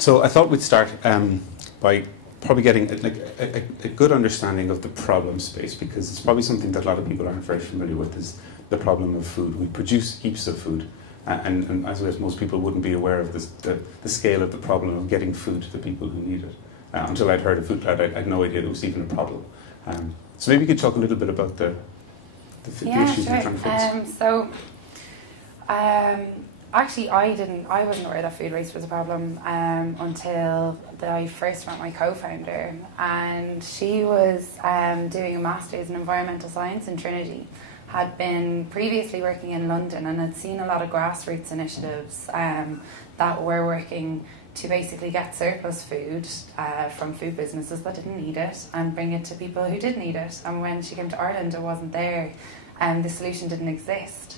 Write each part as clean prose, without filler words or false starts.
So I thought we'd start by probably getting a good understanding of the problem space, because it's probably something that a lot of people aren't very familiar with, is the problem of food. We produce heaps of food, and as well as most people wouldn't be aware of the scale of the problem of getting food to the people who need it. Until I'd heard of FoodCloud, I had no idea there was even a problem. So maybe you could talk a little bit about the issues you're trying to face. Actually, I wasn't aware that food waste was a problem until I first met my co-founder, and she was doing a master's in environmental science in Trinity, had been previously working in London, and had seen a lot of grassroots initiatives that were working to basically get surplus food from food businesses that didn't need it and bring it to people who did need it. And when she came to Ireland, it wasn't there, and the solution didn't exist.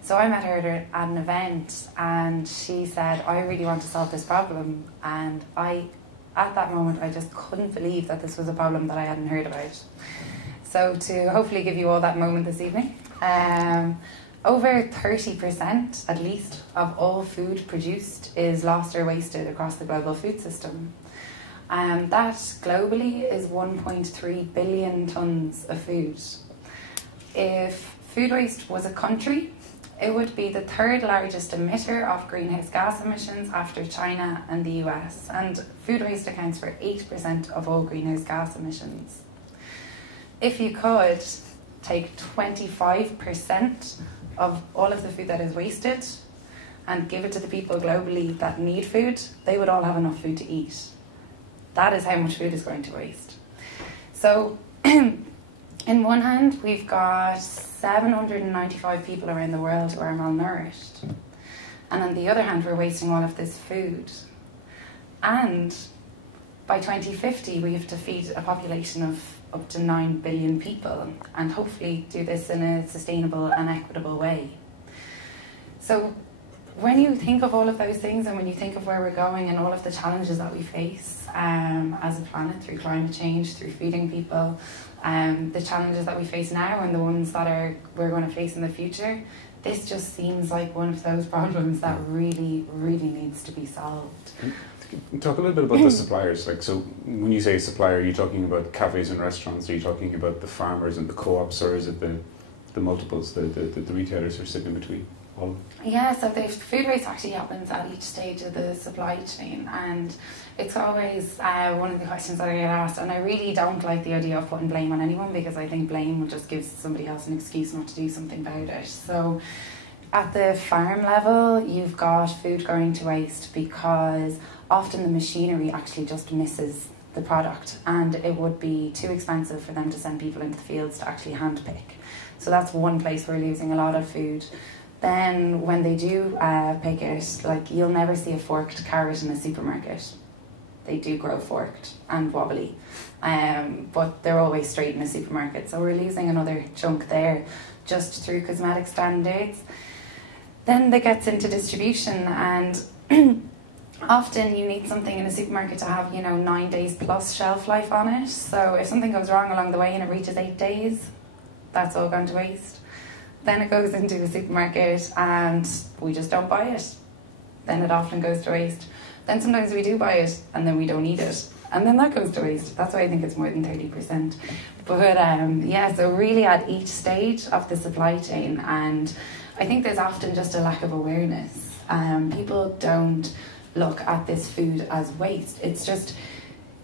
So I met her at an event, and she said, I really want to solve this problem. And at that moment, I just couldn't believe that this was a problem that I hadn't heard about. So to hopefully give you all that moment this evening, over 30% at least of all food produced is lost or wasted across the global food system. That globally is 1.3 billion tonnes of food. If food waste was a country, it would be the third largest emitter of greenhouse gas emissions after China and the US, and food waste accounts for 8% of all greenhouse gas emissions. If you could take 25% of all of the food that is wasted and give it to the people globally that need food, they would all have enough food to eat. That is how much food is going to waste. So in one hand, we've got 795 people around the world who are malnourished. And on the other hand, we're wasting all of this food. And by 2050, we have to feed a population of up to 9 billion people, and hopefully do this in a sustainable and equitable way. So when you think of all of those things, and when you think of where we're going and all of the challenges that we face as a planet through climate change, through feeding people, the challenges that we face now and the ones that we're going to face in the future, this just seems like one of those problems that really, really needs to be solved. Talk a little bit about the suppliers. So when you say supplier, are you talking about cafes and restaurants? Are you talking about the farmers and the co-ops, or is it the multiples, the retailers who are sitting in between? Yeah, so the food waste actually happens at each stage of the supply chain, and it's always one of the questions that I get asked, and I really don't like the idea of putting blame on anyone, because I think blame will just give somebody else an excuse not to do something about it. So at the farm level, you've got food going to waste because often the machinery actually just misses the product, and it would be too expensive for them to send people into the fields to actually hand pick. So that's one place we're losing a lot of food. Then when they do pick it, you'll never see a forked carrot in a supermarket. They do grow forked and wobbly, but they're always straight in a supermarket. So we're losing another chunk there just through cosmetic standards. Then that gets into distribution, and often you need something in a supermarket to have 9 days plus shelf life on it. So if something goes wrong along the way and it reaches 8 days, that's all gone to waste. Then it goes into the supermarket and we just don't buy it. Then it often goes to waste. Then sometimes we do buy it and then we don't eat it, and then that goes to waste. That's why I think it's more than 30%. But so really at each stage of the supply chain, and I think there's often just a lack of awareness. People don't look at this food as waste. It's just,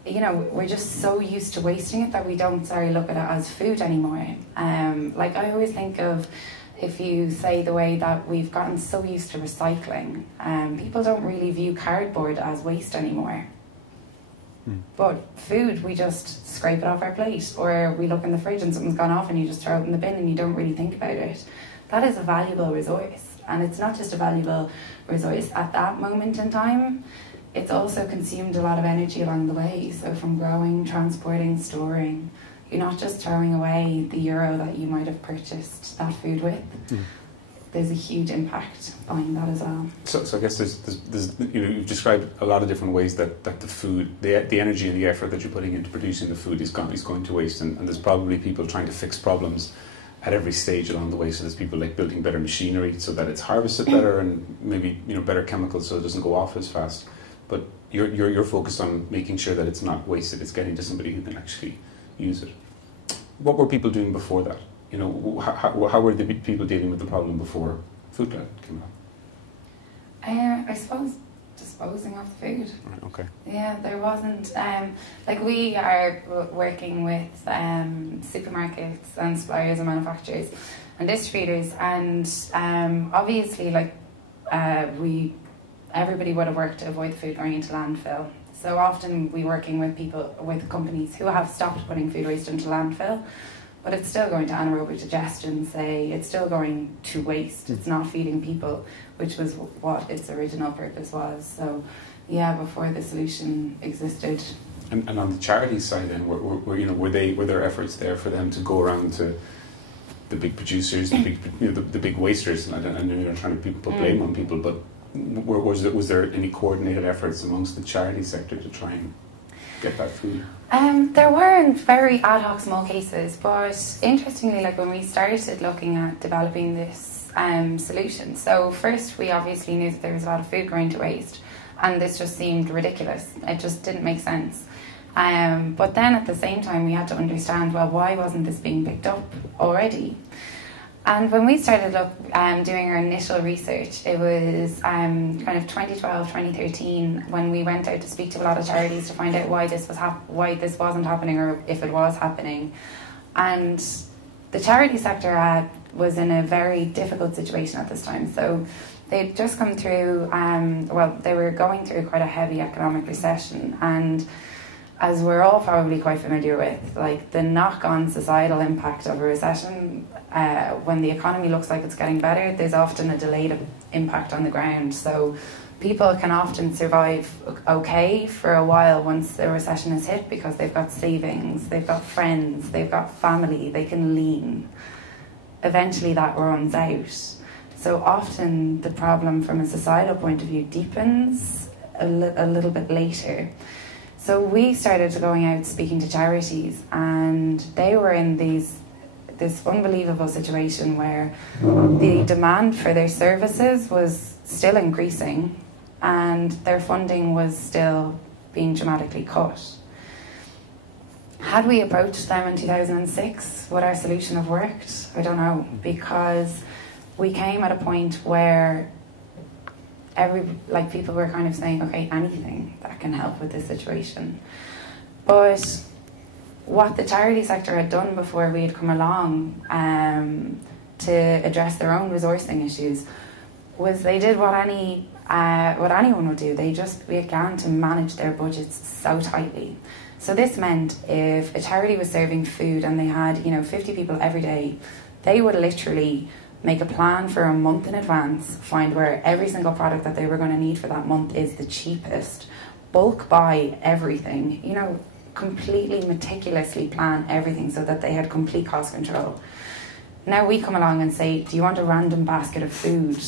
we're just so used to wasting it that we don't look at it as food anymore. I always think of, if you say the way that we've gotten so used to recycling, people don't really view cardboard as waste anymore. But food, we just scrape it off our plate, or we look in the fridge and something's gone off and you just throw it in the bin and you don't really think about it. That is a valuable resource, and it's not just a valuable resource at that moment in time, it's also consumed a lot of energy along the way. So from growing, transporting, storing, you're not just throwing away the euro that you might have purchased that food with. There's a huge impact behind that as well. So I guess there's you've described a lot of different ways that the food, the energy and the effort that you're putting into producing the food is going to waste, and there's probably people trying to fix problems at every stage along the way. So there's people building better machinery so that it's harvested better, and maybe better chemicals so it doesn't go off as fast. But you're focused on making sure that it's not wasted, it's getting to somebody who can actually use it. What were people doing before that? You know, how were the people dealing with the problem before FoodCloud came out? I suppose disposing of the food. Right, okay. Yeah, there wasn't, like we are working with supermarkets and suppliers and manufacturers and distributors, and obviously like everybody would have worked to avoid the food going into landfill. So often we're working with companies who have stopped putting food waste into landfill, but it's still going to anaerobic digestion, say, it's still going to waste, it's not feeding people, which was what its original purpose was. So yeah, before the solution existed. And on the charity side then, were there efforts there for them to go around to the big producers, the big wasters, and I know you're trying to put blame on people, but was there any coordinated efforts amongst the charity sector to try and get that food? There were in very ad hoc small cases, but interestingly, like when we started looking at developing this solution, so first we obviously knew that there was a lot of food going to waste, and this just seemed ridiculous. It just didn't make sense. But then at the same time we had to understand, well, why wasn't this being picked up already? And when we started doing our initial research, it was kind of 2012, 2013, when we went out to speak to a lot of charities to find out why this wasn't happening, or if it was happening. And the charity sector was in a very difficult situation at this time. So they'd just come through, they were going through quite a heavy economic recession, and as we're all probably quite familiar with, like the knock-on societal impact of a recession, when the economy looks like it's getting better, there's often a delayed impact on the ground. So people can often survive okay for a while once the recession is hit, because they've got savings, they've got friends, they've got family, they can lean. Eventually that runs out. So often the problem from a societal point of view deepens a little bit later. So we started going out speaking to charities, and they were in this unbelievable situation where the demand for their services was still increasing and their funding was still being dramatically cut. Had we approached them in 2006, would our solution have worked? I don't know, because we came at a point where people were kind of saying, okay, anything that can help with this situation. But what the charity sector had done before we had come along to address their own resourcing issues was they did what anyone would do. They just began to manage their budgets so tightly. So this meant if a charity was serving food and they had 50 people every day, they would literally make a plan for a month in advance, find where every single product that they were going to need for that month is the cheapest, bulk buy everything, completely meticulously plan everything so that they had complete cost control. Now we come along and say, do you want a random basket of food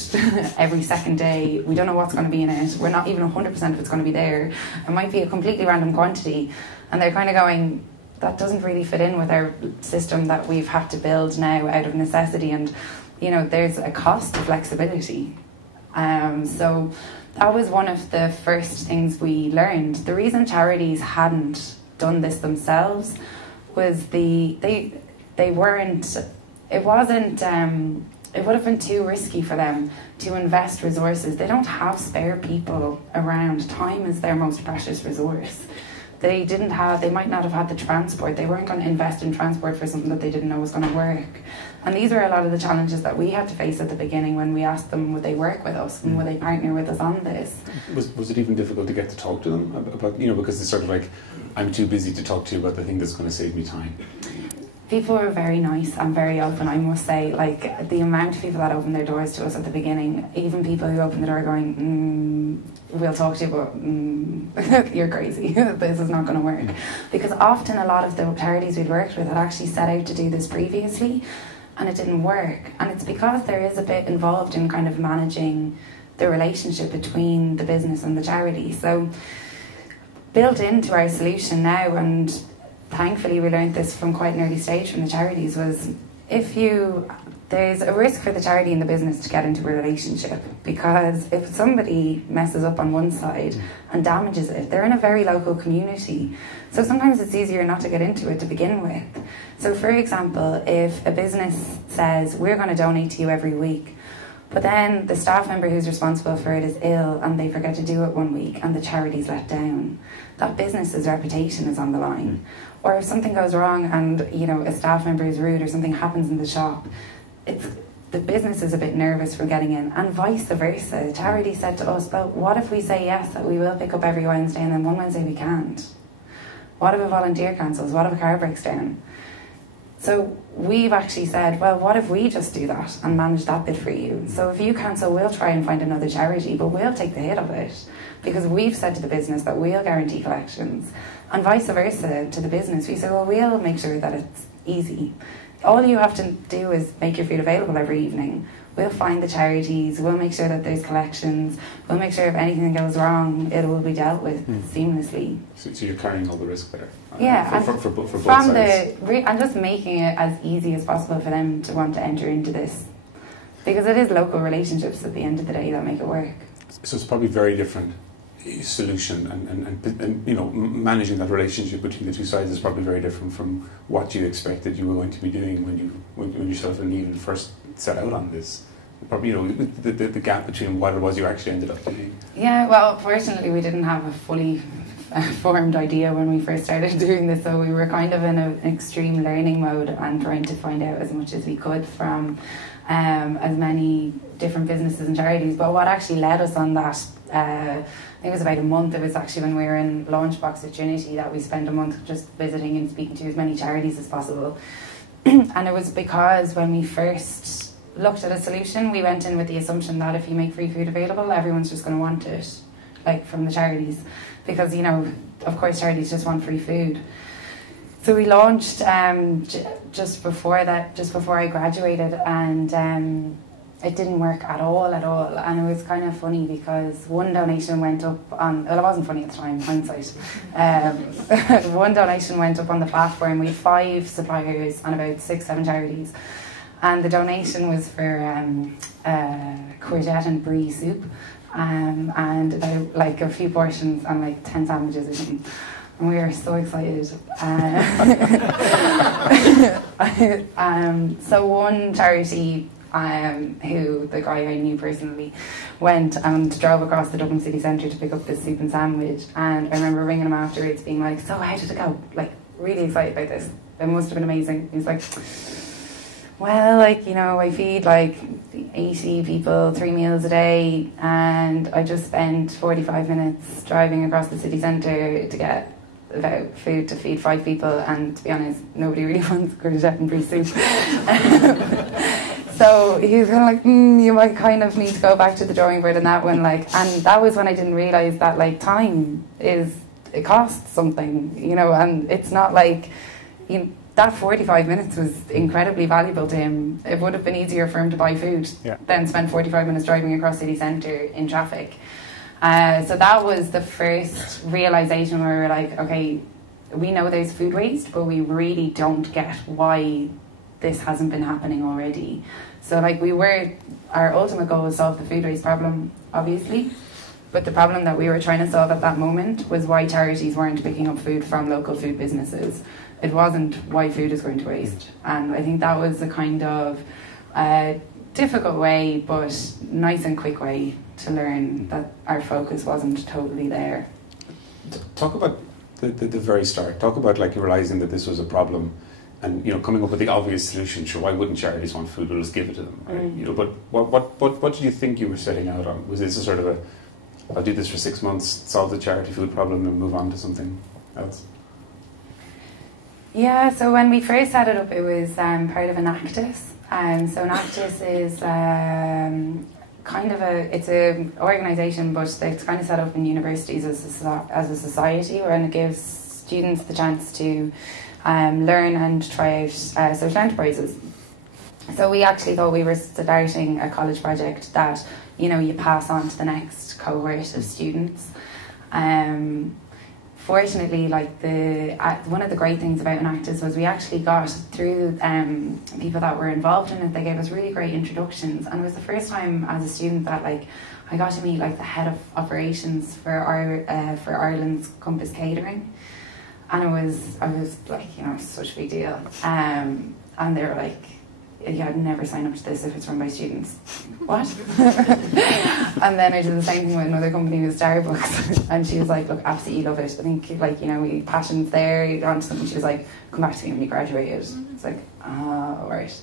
every second day? We don't know what's going to be in it. We're not even 100% if it's going to be there. It might be a completely random quantity. And they're kind of going, that doesn't really fit in with our system that we've had to build now out of necessity. And there's a cost to flexibility. So that was one of the first things we learned. The reason charities hadn't done this themselves was it would have been too risky for them to invest resources. They don't have spare people around. Time is their most precious resource. They might not have had the transport. They weren't going to invest in transport for something that they didn't know was going to work. And these were a lot of the challenges that we had to face at the beginning when we asked them would they work with us and would they partner with us on this. Was it even difficult to get to talk to them about, because it's sort of like, I'm too busy to talk to you about the thing that's going to save me time? People were very nice and very open, I must say. Like, the amount of people that opened their doors to us at the beginning, even people who opened the door going, we'll talk to you, but you're crazy. This is not going to work. Because often a lot of the charities we'd worked with had actually set out to do this previously, and it didn't work. And it's because there is a bit involved in kind of managing the relationship between the business and the charity. So built into our solution now, and thankfully we learned this from quite an early stage from the charities, was if you there's a risk for the charity and the business to get into a relationship, because if somebody messes up on one side and damages it, they're in a very local community. So sometimes it's easier not to get into it to begin with. So for example, if a business says, we're going to donate to you every week, but then the staff member who's responsible for it is ill and they forget to do it one week and the charity's let down, that business's reputation is on the line. Or if something goes wrong and, you know, a staff member is rude or something happens in the shop, the business is a bit nervous for getting in, and vice versa. Charity said to us, well, what if we say yes, that we will pick up every Wednesday, and then one Wednesday we can't? What if a volunteer cancels? What if a car breaks down? So we've actually said, well, what if we just do that and manage that bit for you? So if you cancel, we'll try and find another charity, but we'll take the hit of it, because we've said to the business that we'll guarantee collections, and vice versa to the business. We say, well, we'll make sure that it's easy. All you have to do is make your food available every evening. We'll find the charities, we'll make sure that there's collections, we'll make sure if anything goes wrong, it will be dealt with seamlessly. So you're carrying all the risk there? Yeah, for both sides? I'm just making it as easy as possible for them to want to enter into this. Because it is local relationships at the end of the day that make it work. So it's probably very different solution, and you know, managing that relationship between the two sides is probably very different from what you expected you were going to be doing when yourself and Neil first set out on this. Probably, you know, the gap between what it was you actually ended up doing. Yeah, well, fortunately we didn't have a fully formed idea when we first started doing this, so we were kind of in an extreme learning mode and trying to find out as much as we could from as many different businesses and charities. But what actually led us on that, I think it was about a month, it was actually when we were in Launchbox with Trinity that we spent a month just visiting and speaking to as many charities as possible. And it was because when we first looked at a solution, we went in with the assumption that if you make free food available, everyone's just going to want it, like from the charities, because, you know, of course charities just want free food. So we launched just before I graduated, and it didn't work at all, and it was kind of funny because one donation went up on, well, it wasn't funny at the time, hindsight. One donation went up on the platform. We had 5 suppliers and about 6-7 charities, and the donation was for courgette and brie soup, and about like a few portions and like 10 sandwiches or something. And we were so excited. So one charity, who the guy I knew personally, went and drove across the Dublin city centre to pick up this soup and sandwich. And I remember ringing him afterwards being like, so how did it go? Like, really excited about this. It must have been amazing. He's like, well, like, you know, I feed like 80 people 3 meals a day, and I just spent 45 minutes driving across the city centre to get about food to feed 5 people, and to be honest, nobody really wants courgette and brie soup. So he was kind of like, you might kind of need to go back to the drawing board on that one, like, and that was when I didn't realise that, like, time it costs something, you know, and it's not like, you know, that 45 minutes was incredibly valuable to him. It would have been easier for him to buy food than spend 45 minutes driving across city centre in traffic. So that was the first realisation where we were like, okay, we know there's food waste, but we really don't get why this hasn't been happening already. So like our ultimate goal was to solve the food waste problem, obviously, but the problem that we were trying to solve at that moment was why charities weren't picking up food from local food businesses. It wasn't why food is going to waste. And I think that was a kind of difficult way, but nice and quick way to learn that our focus wasn't totally there. Talk about the very start. Talk about like realising that this was a problem, and, you know, coming up with the obvious solution. Sure, why wouldn't charities want food? We'll just give it to them, right? You know, but what did you think you were setting out on? Was this a sort of I'll do this for 6 months, solve the charity food problem, and move on to something else? Yeah, so when we first set it up, it was part of Enactus. So Enactus is kind of it's an organisation, but it's kind of set up in universities as a society, and it gives students the chance to learn and try out social enterprises. So we actually thought we were starting a college project that, you know, you pass on to the next cohort of students. fortunately, like one of the great things about Enactus was we actually got through people that were involved in it. They gave us really great introductions, and it was the first time as a student that like I got to meet like the head of operations for Ireland's Compass Catering, and I was like, you know, such a big deal. And they were like, yeah, I'd never sign up to this if it's run by students. What? And then I did the same thing with another company with Starbucks, and she was like, look, absolutely love it. I think, like, you know, passion's there, you're onto something. She was like, come back to me when you graduated. It's like, oh, right.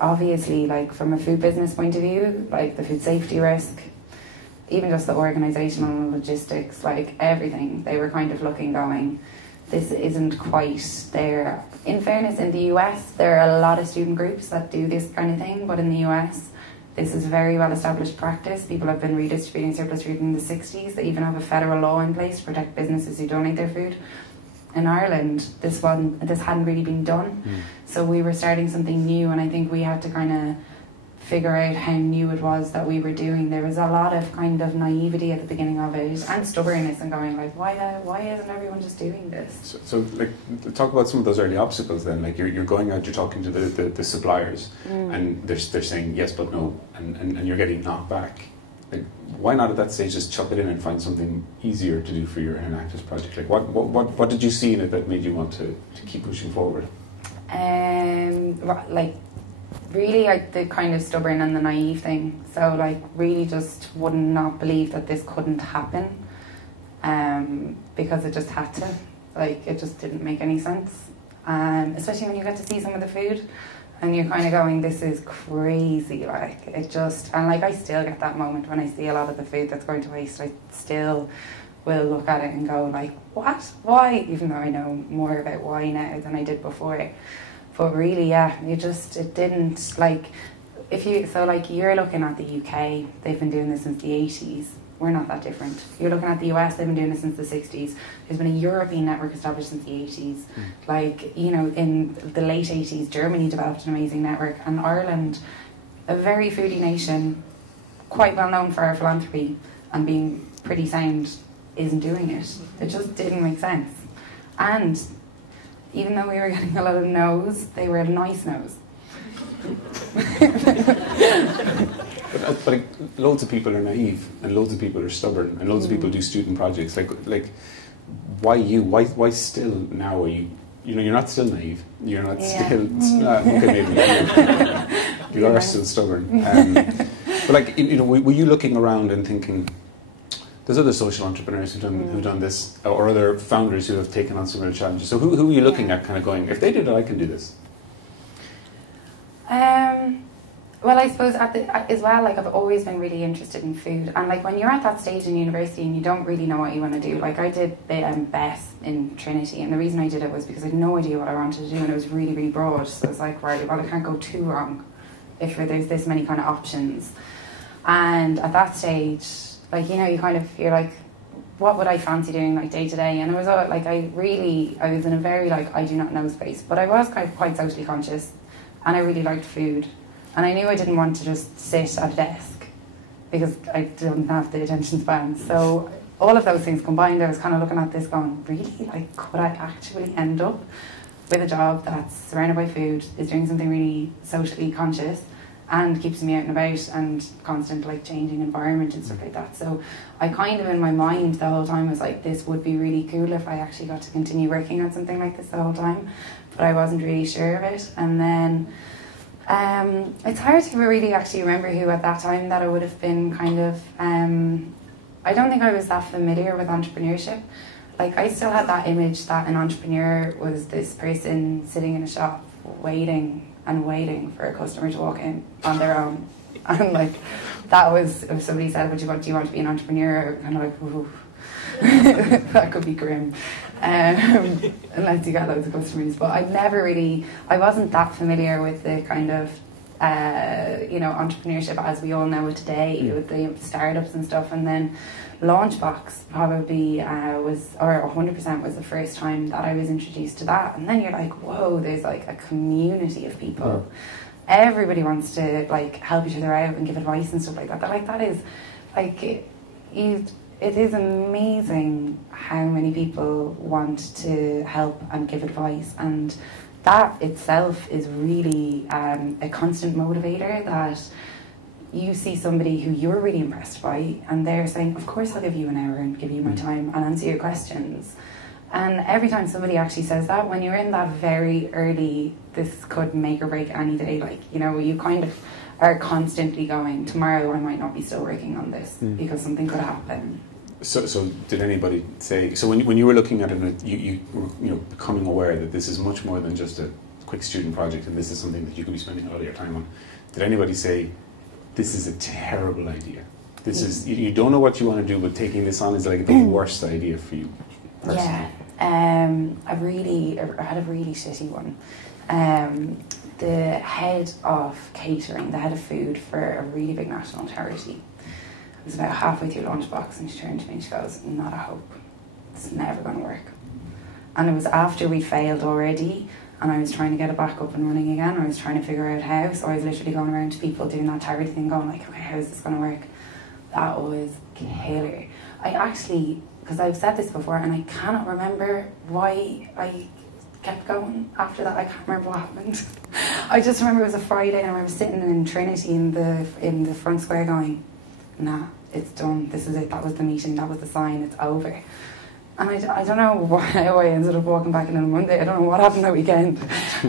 Obviously, like, from a food business point of view, like the food safety risk, even just the organisational logistics, like everything, they were kind of looking, going, this isn't quite there. In fairness, in the US, there are a lot of student groups that do this kind of thing, but in the US, this is very well established practice. People have been redistributing surplus food in the 60s. They even have a federal law in place to protect businesses who donate their food. In Ireland, this hadn't really been done. So we were starting something new, and I think we had to kind of figure out how new it was that we were doing. There was a lot of kind of naivety at the beginning of it, and stubbornness, and going like, why isn't everyone just doing this? So like, talk about some of those early obstacles then. Like, you're going out, you're talking to the suppliers, and they're saying yes but no, and you're getting knocked back. Like, why not at that stage just chuck it in and find something easier to do for your Enactus project? Like, what did you see in it that made you want to keep pushing forward? Like, really, like, the kind of stubborn and the naive thing. So, like, really just would not believe that this couldn't happen, because it just had to. Like, it just didn't make any sense. Especially when you get to see some of the food, and you're kind of going, this is crazy. Like, it just, and like, I still get that moment when I see a lot of the food that's going to waste. I still will look at it and go like, what? Why? Even though I know more about why now than I did before. But really, yeah, it didn't, like, you're looking at the UK, they've been doing this since the 80s. We're not that different. You're looking at the US, they've been doing it since the 60s. There's been a European network established since the 80s. Like, you know, in the late 80s, Germany developed an amazing network, and Ireland, a very foodie nation, quite well known for our philanthropy and being pretty sound, isn't doing it. It just didn't make sense. And even though we were getting a lot of no's, they were nice no's. But like, loads of people are naive, and loads of people are stubborn, and loads of people do student projects. Like, why you? Why still now are you? You know, you're not still naive. You're not still. Okay, maybe you are still stubborn. But like, you know, were you looking around and thinking, there's other social entrepreneurs who've done this, or other founders who have taken on similar challenges. So who are you looking at, kind of going, if they did it, I can do this? Well, I suppose as well, like, I've always been really interested in food, and like, when you're at that stage in university and you don't really know what you want to do, like, I did BES in Trinity, and the reason I did it was because I had no idea what I wanted to do, and it was really, really broad. So it's like, right, well, I can't go too wrong if there's this many kind of options. And at that stage, like, you know, you're like, what would I fancy doing, like, day to day? And it was like, I was in a very, like, I do not know space, but I was kind of quite socially conscious, and I really liked food, and I knew I didn't want to just sit at a desk because I didn't have the attention span. So all of those things combined, I was kind of looking at this going, really, like, could I actually end up with a job that's surrounded by food, is doing something really socially conscious, and keeps me out and about, and constant, like, changing environment and stuff like that. So I kind of, in my mind the whole time, was like, this would be really cool if I actually got to continue working on something like this the whole time, but I wasn't really sure of it. And then it's hard to really actually remember who at that time that I would have been kind of, I don't think I was that familiar with entrepreneurship. Like, I still had that image that an entrepreneur was this person sitting in a shop waiting for a customer to walk in on their own. And like, that was, if somebody said, do you want to be an entrepreneur? Kind of like, ooh, that could be grim, unless you get loads of customers. But I wasn't that familiar with the kind of, you know, entrepreneurship as we all know it today, with the startups and stuff. And then Launchbox probably was 100% was the first time that I was introduced to that. And then you're like, whoa, there's like a community of people. Everybody wants to, like, help each other out and give advice and stuff like that. That is like, it is amazing how many people want to help and give advice, and that itself is really a constant motivator, that you see somebody who you're really impressed by and they're saying, of course I'll give you an hour and give you my time and answer your questions. And every time somebody actually says that, when you're in that very early, this could make or break any day, like, you know, you kind of are constantly going, tomorrow I might not be still working on this because something could happen. So did anybody say, so when you were looking at it, you were, you know, becoming aware that this is much more than just a quick student project and this is something that you could be spending a lot of your time on, did anybody say, this is a terrible idea? This is, you don't know what you want to do, but taking this on is like the worst idea for you personally? Yeah. I had a really shitty one. The head of catering, the head of food for a really big national charity, it was about halfway through lunchbox and she turned to me and she goes, not a hope, it's never going to work. And it was after we failed already and I was trying to get it back up and running again. I was trying to figure out how, so I was literally going around to people doing that charity thing going like, okay, how is this going to work? That was killer. I actually, because I've said this before and I cannot remember why I kept going after that. I can't remember what happened. I just remember it was a Friday and I remember sitting in Trinity in the front square going, nah, it's done, this is it, that was the meeting, that was the sign, it's over. And I don't know how I ended up walking back in on a Monday. I don't know what happened that weekend.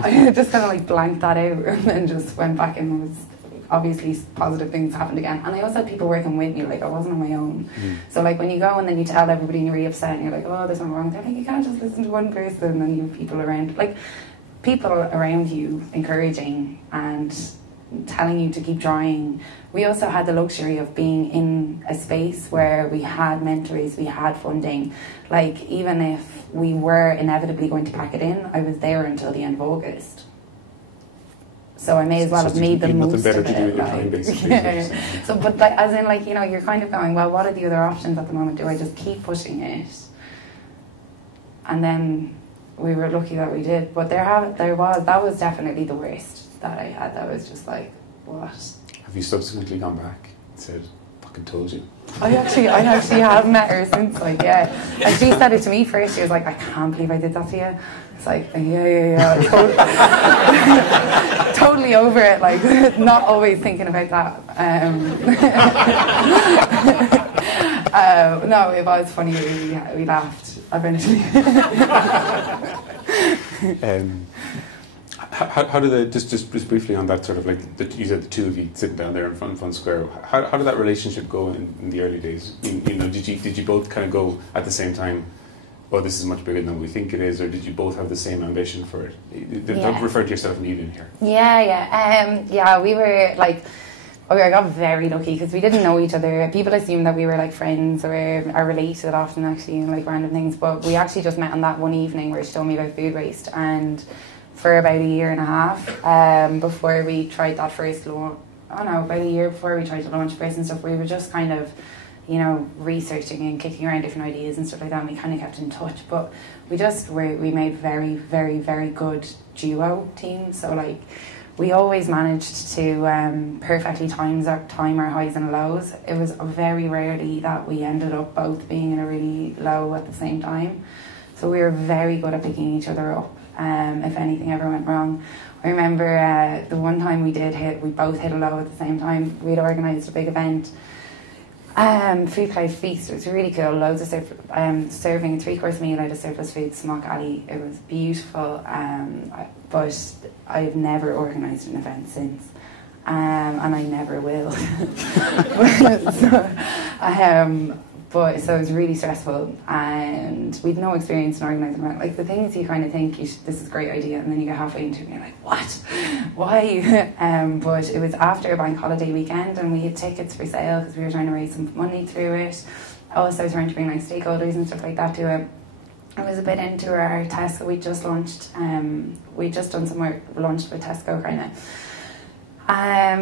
I just kind of like blanked that out and then just went back in and was obviously positive things happened again. And I also had people working with me, like I wasn't on my own. So like when you go and then you tell everybody and you're really upset and you're like, oh, there's something wrong, they're like, you can't just listen to one person, and you have people around, like people around you encouraging and telling you to keep trying. We also had the luxury of being in a space where we had mentors, we had funding. Like even if we were inevitably going to pack it in, I was there until the end of August. So I may as well have made the most of it. Nothing better to do with your time, basically. Yeah. So, but like, as in, like, you know, you're kind of going, well, what are the other options at the moment? Do I just keep pushing it? And then we were lucky that we did. But that was definitely the worst that I had. That was just like, what? Have you subsequently gone back and said, fucking told you? I actually have met her since, like, yeah. Like, she said it to me first. She was like, I can't believe I did that to you. It's like, yeah. Totally over it, like, not always thinking about that. No, it was funny. We laughed eventually. How did they, just briefly on that sort of like, you said the two of you sitting down there in front square, how did that relationship go in the early days? You know, did you both kind of go at the same time, oh, this is much bigger than we think it is, or did you both have the same ambition for it? Don't refer to yourself and Eden here. Yeah, we were like, I got very lucky because we didn't know each other. People assume that we were like friends or are related often actually, and like random things, but we actually just met on that one evening where she told me about food waste, and for about a year and a half before we tried that first launch. About a year before we tried to launch first and stuff, we were just kind of, you know, researching and kicking around different ideas and stuff like that, and we kind of kept in touch. But we made very, very, very good duo team. So like, we always managed to perfectly time our highs and lows. It was very rarely that we ended up both being in a really low at the same time. So we were very good at picking each other up. If anything ever went wrong. I remember the one time we both hit a low at the same time. We'd organised a big event, FoodCloud Feast. It was really cool. Loads of serving a 3-course meal out of surplus food, Smock Alley. It was beautiful, but I've never organised an event since, and I never will. So it was really stressful, and we'd no experience in organising events. Like the things you kind of think, this is a great idea, and then you get halfway into it and you're like, what? Why? But it was after a bank holiday weekend, and we had tickets for sale because we were trying to raise some money through it. Also trying to bring like stakeholders and stuff like that to it. I was a bit into our Tesco. We just launched. We'd just done some work, launched with Tesco kind of.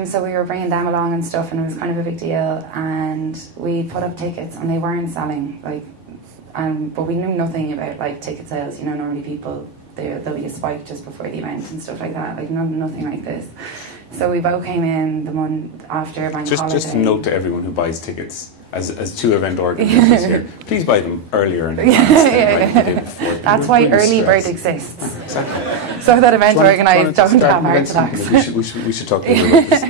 So we were bringing them along and stuff, and it was kind of a big deal, and we put up tickets and they weren't selling, like, but we knew nothing about like ticket sales. You know, normally people, there'll be a spike just before the event and stuff like that, like nothing like this. So we both came in the month after bank holiday. Just a note to everyone who buys tickets, as two event organisers here, please buy them earlier in advance than the day before. That's why early bird exists. Exactly. So that event organisers don't have heart attacks. We should talk more about this.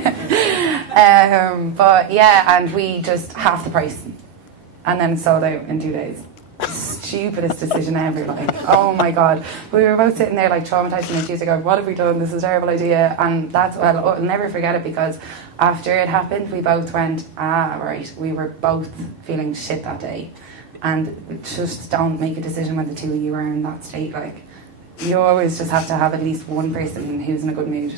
But yeah, and we just half the price, and then sold out in 2 days. Stupidest decision ever. Like, oh my god, we were both sitting there like traumatized on Tuesday going, what have we done, this is a terrible idea. And that's, well, I'll never forget it, because after it happened we both went, right, we were both feeling shit that day. And just don't make a decision when the two of you are in that state. Like, you always just have to have at least one person who's in a good mood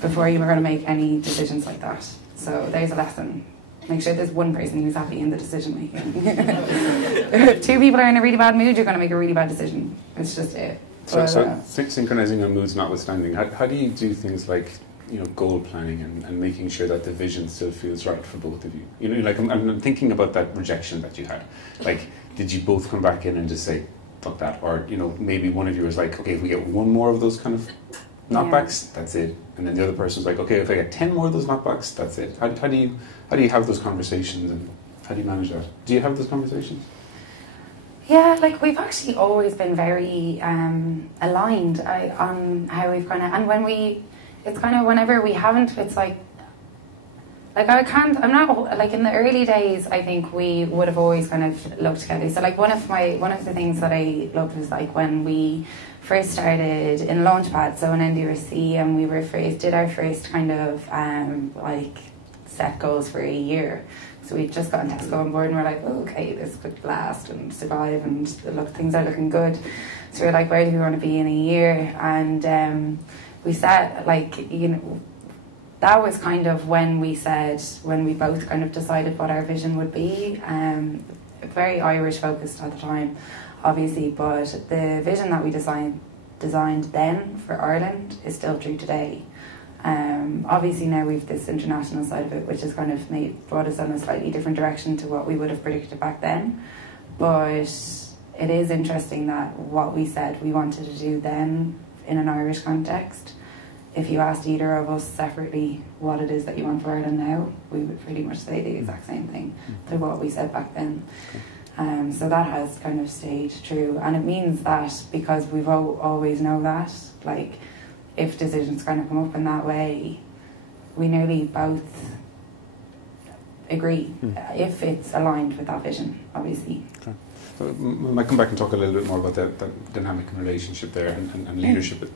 before you're going to make any decisions like that. So there's a lesson. Make sure there's one person who's happy in the decision making. If two people are in a really bad mood, you're going to make a really bad decision. It's just it. So synchronizing on moods notwithstanding, how do you do things like, you know, goal planning and making sure that the vision still feels right for both of you? You know, like I'm thinking about that rejection that you had. Like, did you both come back in and just say, fuck that? Or, you know, maybe one of you was like, okay, if we get one more of those kind of knockbacks, that's it. And then the other person was like, okay, if I get 10 more of those knockbacks, that's it. How do you have those conversations, and how do you manage that? Do you have those conversations? Yeah, like, we've actually always been very aligned on how we've kind of, and when it's kind of whenever we haven't, it's like I'm not, like, in the early days, I think we would have always kind of looked together. So like one of the things that I loved was like when we first started in Launchpad, so in NDRC, and we did our first kind of like set goals for a year. So we'd just gotten Tesco on board, and we're like, oh, okay, this could last and survive, and things are looking good. So we're like, where do we want to be in a year? And we set, like, you know, that was kind of when we both kind of decided what our vision would be. Very Irish focused at the time, obviously, but the vision that we designed then for Ireland is still true today. Obviously now we've this international side of it, which has kind of brought us on a slightly different direction to what we would have predicted back then. But it is interesting that what we said we wanted to do then in an Irish context, if you asked either of us separately what it is that you want for Ireland now, we would pretty much say the exact same thing to what we said back then. So that has kind of stayed true, and it means that because we've always know that, like, if decisions kind of come up in that way, we nearly both agree if it's aligned with that vision, obviously. Okay. So we might come back and talk a little bit more about that dynamic relationship there and leadership.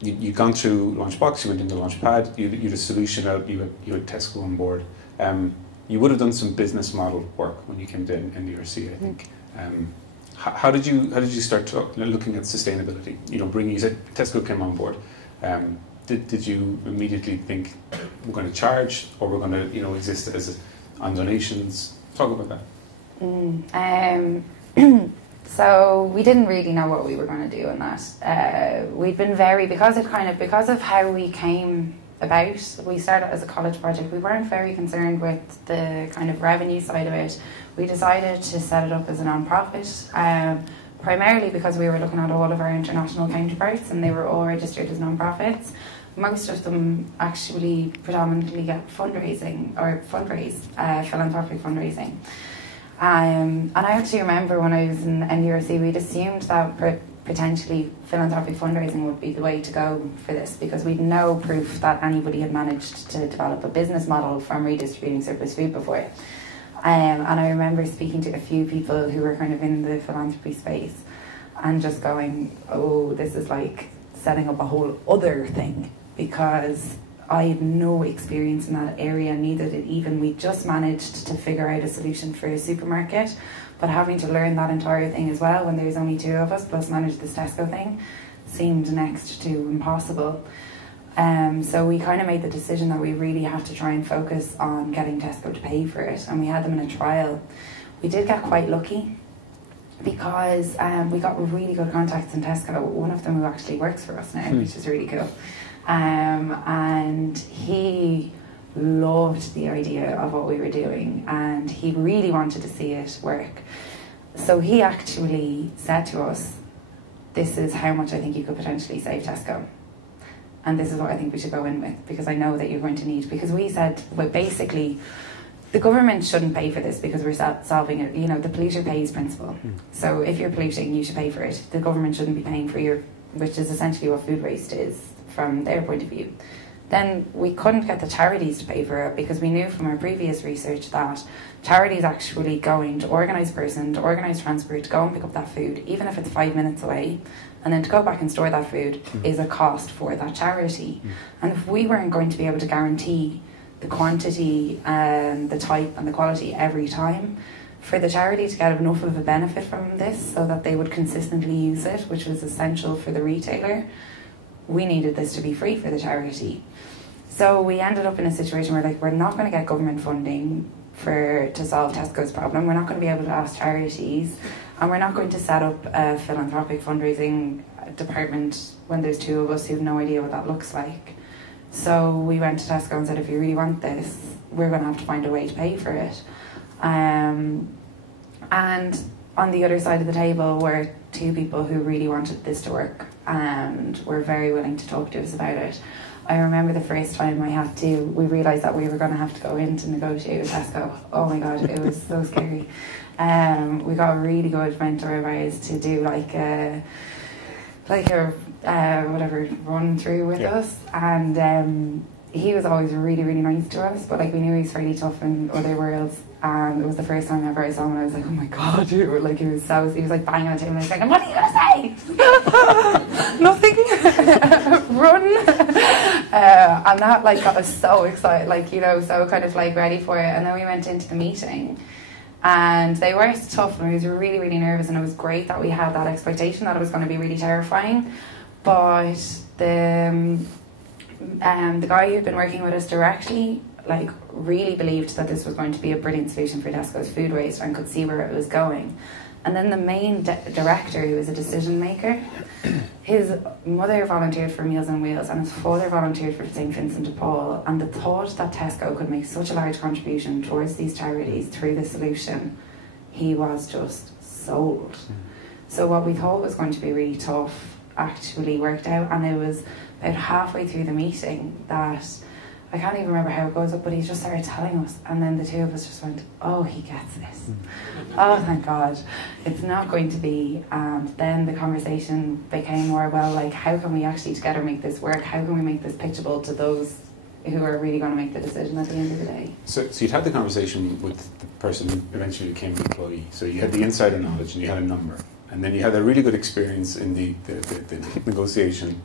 You'd gone through Launchbox, you went into Launchpad, you had a solution out, you had Tesco on board. You would have done some business model work when you came to NDRC, I think. How did you start looking at sustainability? You know, you said Tesco came on board. Did you immediately think we're going to charge, or we're going to, you know, exist as on donations? Talk about that. So we didn't really know what we were going to do in that. We'd been because of how we came about, we started as a college project. We weren't very concerned with the kind of revenue side of it. We decided to set it up as a non-profit, primarily because we were looking at all of our international counterparts and they were all registered as non-profits. Most of them actually predominantly get philanthropic fundraising. And I actually remember when I was in NDRC, we'd assumed that potentially philanthropic fundraising would be the way to go for this, because we'd no proof that anybody had managed to develop a business model from redistributing surplus food before. And I remember speaking to a few people who were kind of in the philanthropy space and just going, oh, this is like setting up a whole other thing, because I had no experience in that area, neither did even. We just managed to figure out a solution for a supermarket, but having to learn that entire thing as well when there's only two of us, plus manage this Tesco thing, seemed next to impossible. So we kind of made the decision that we really have to try and focus on getting Tesco to pay for it, and we had them in a trial. We did get quite lucky because we got really good contacts in Tesco, one of them who actually works for us now, which is really cool. And he loved the idea of what we were doing and he really wanted to see it work. So he actually said to us, this is how much I think you could potentially save Tesco. And this is what I think we should go in with, because I know that you're going to need, because we said, well, basically, the government shouldn't pay for this because we're solving it. You know, the polluter pays principle. So if you're polluting, you should pay for it. The government shouldn't be paying for which is essentially what food waste is from their point of view. Then we couldn't get the charities to pay for it because we knew from our previous research that charities actually going to organise person, to organise transport, to go and pick up that food, even if it's 5 minutes away, and then to go back and store that food is a cost for that charity. And if we weren't going to be able to guarantee the quantity and the type and the quality every time, for the charity to get enough of a benefit from this so that they would consistently use it, which was essential for the retailer, we needed this to be free for the charity. So we ended up in a situation where we're not going to get government funding to solve Tesco's problem. We're not going to be able to ask charities, and we're not going to set up a philanthropic fundraising department when there's two of us who have no idea what that looks like. So we went to Tesco and said, if you really want this, we're going to have to find a way to pay for it. And on the other side of the table were two people who really wanted this to work and were very willing to talk to us about it. I remember the first time we realised that we were going to have to go in to negotiate with Tesco. Oh my God, it was so scary. We got a really good mentor of ours to do like a run through with us, and he was always really, really nice to us, but we knew he was fairly tough in other worlds. And it was the first time ever I saw him and I was like, oh my God, he was banging on the table and I was like, what are you going to say? Nothing. Run. And that got us so excited, so kind of ready for it. And then we went into the meeting and they were tough and we was really, really nervous, and it was great that we had that expectation that it was going to be really terrifying. But the guy who'd been working with us directly really believed that this was going to be a brilliant solution for Tesco's food waste and could see where it was going. And then the main director, who was a decision maker, his mother volunteered for Meals on Wheels and his father volunteered for St. Vincent de Paul, and the thought that Tesco could make such a large contribution towards these charities through this solution, he was just sold. So what we thought was going to be really tough actually worked out, and it was about halfway through the meeting that I can't even remember how it goes up, but he just started telling us, and then the two of us just went, oh, he gets this. Oh, thank God. It's not going to be. And then the conversation became more, how can we actually together make this work? How can we make this pitchable to those who are really going to make the decision at the end of the day? So you'd had the conversation with the person who eventually became an employee. So you had the insider knowledge and you had a number. And then you had a really good experience in the negotiation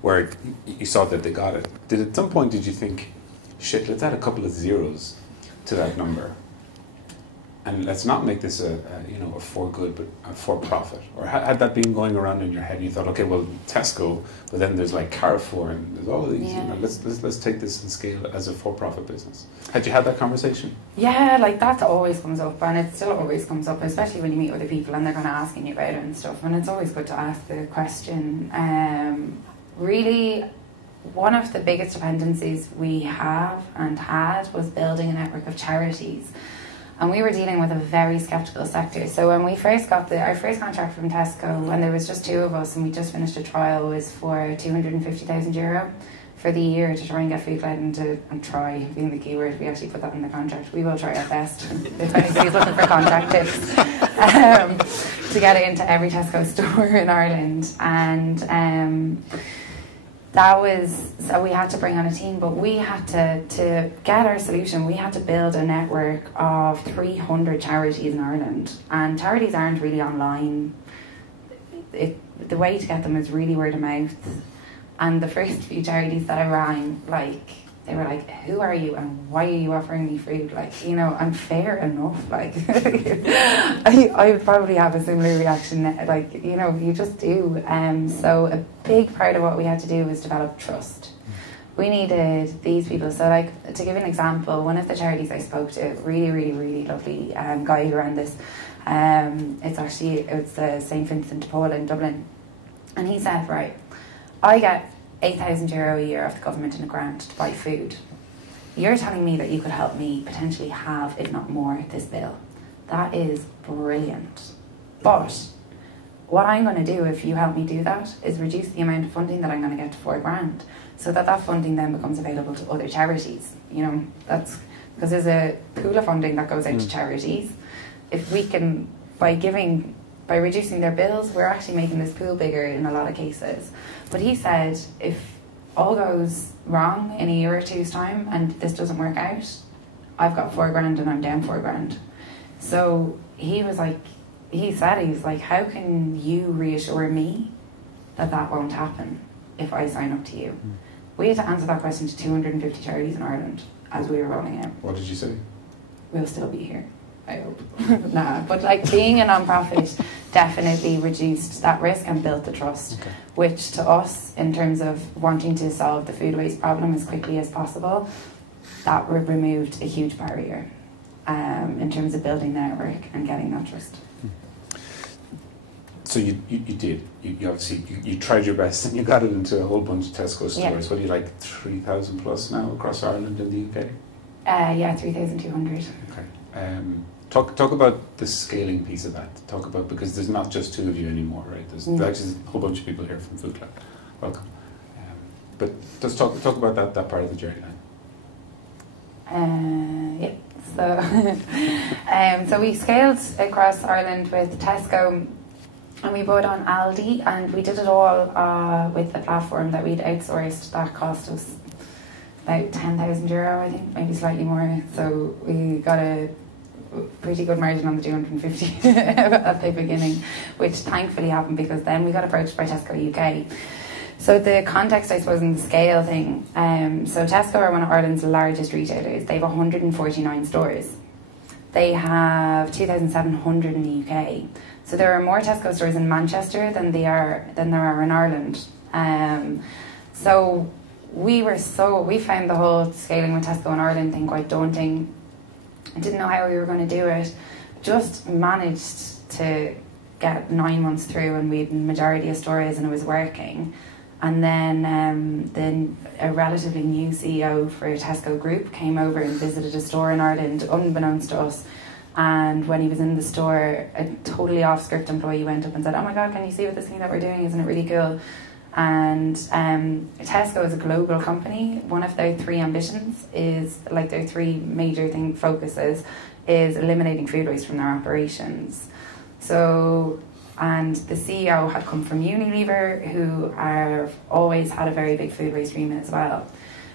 where you saw that they got it. At some point did you think, shit, let's add a couple of zeros to that number, and let's not make this a for good but a for profit? Or had that been going around in your head and you thought, okay, well, Tesco, but then there's Carrefour and there's all of these, let's take this and scale as a for profit business? Had you had that conversation? Yeah, that always comes up, and it still always comes up, especially when you meet other people and they're kind of asking you about it and stuff, and it's always good to ask the question. Really, one of the biggest dependencies we have and had was building a network of charities. And we were dealing with a very sceptical sector. So when we first got our first contract from Tesco, when there was just two of us and we just finished a trial, was for €250,000 for the year to try and get FoodCloud and try being the key word. We actually put that in the contract. We will try our best if anybody's looking for contract tips to get it into every Tesco store in Ireland. And so we had to bring on a team, but we had to get our solution, we had to build a network of 300 charities in Ireland. And charities aren't really online. The way to get them is really word of mouth. And the first few charities that I rang, they were like, who are you and why are you offering me food? I'm fair enough. I would probably have a similar reaction. You just do. So a big part of what we had to do was develop trust. We needed these people. So to give an example, one of the charities I spoke to, really, really, really lovely guy who ran this, it's the St. Vincent de Paul in Dublin. And he said, right, I get €8,000 a year off the government in a grant to buy food. You're telling me that you could help me potentially halve, if not more, this bill. That is brilliant. But what I'm going to do if you help me do that is reduce the amount of funding that I'm going to get to £4,000, so that funding then becomes available to other charities. That's because there's a pool of funding that goes out to charities. If we can, by reducing their bills, we're actually making this pool bigger in a lot of cases. But he said, if all goes wrong in a year or two's time and this doesn't work out, I've got $4,000 and I'm down $4,000. So he was like, how can you reassure me that that won't happen if I sign up to you? We had to answer that question to 250 charities in Ireland as we were rolling out. What did you say? We'll still be here, I hope. Nah, but like being a non-profit definitely reduced that risk and built the trust, which to us, in terms of wanting to solve the food waste problem as quickly as possible, that removed a huge barrier in terms of building the network and getting that trust. So you did. You obviously you tried your best and you got it into a whole bunch of Tesco stores. Yeah. What do you like, 3,000 plus now across Ireland and the UK? Yeah, 3,200. Okay. Talk about the scaling piece of that. Talk about, because there's not just two of you anymore, right? There's actually a whole bunch of people here from FoodCloud. Welcome. But just talk about that part of the journey now. Yeah. So we scaled across Ireland with Tesco. And we brought on Aldi, and we did it all with a platform that we'd outsourced that cost us about €10,000, I think, maybe slightly more. So we got a pretty good margin on the 250 at the beginning, which thankfully happened because then we got approached by Tesco UK. So the context, I suppose, in the scale thing, so Tesco are one of Ireland's largest retailers. They have 149 stores. They have 2,700 in the UK. So there are more Tesco stores in Manchester than there are in Ireland. So we found the whole scaling with Tesco in Ireland thing quite daunting. I didn't know how we were going to do it. Just managed to get 9 months through, and we had the majority of stores, and it was working. And then a relatively new CEO for Tesco Group came over and visited a store in Ireland, unbeknownst to us. And when he was in the store, a totally off-script employee went up and said, "Oh my God, can you see what this thing that we're doing? Isn't it really cool?" And Tesco is a global company. One of their three ambitions is, like their three major focuses, is eliminating food waste from their operations. So, and the CEO had come from Unilever, who have always had a very big food waste remit as well.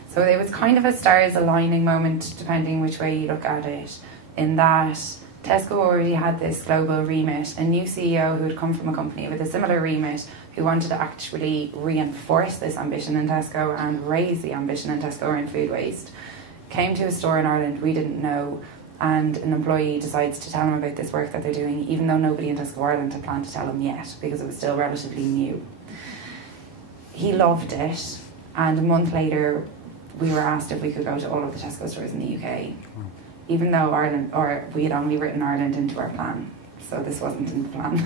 So it was kind of a stars aligning moment, depending which way you look at it, in that Tesco already had this global remit, a new CEO who had come from a company with a similar remit, who wanted to actually reinforce this ambition in Tesco and raise the ambition in Tesco around food waste, came to a store in Ireland we didn't know, and an employee decides to tell him about this work that they're doing, even though nobody in Tesco Ireland had planned to tell him yet, because it was still relatively new. He loved it, and a month later we were asked if we could go to all of the Tesco stores in the UK. Even though we had only written Ireland into our plan, so this wasn't in the plan.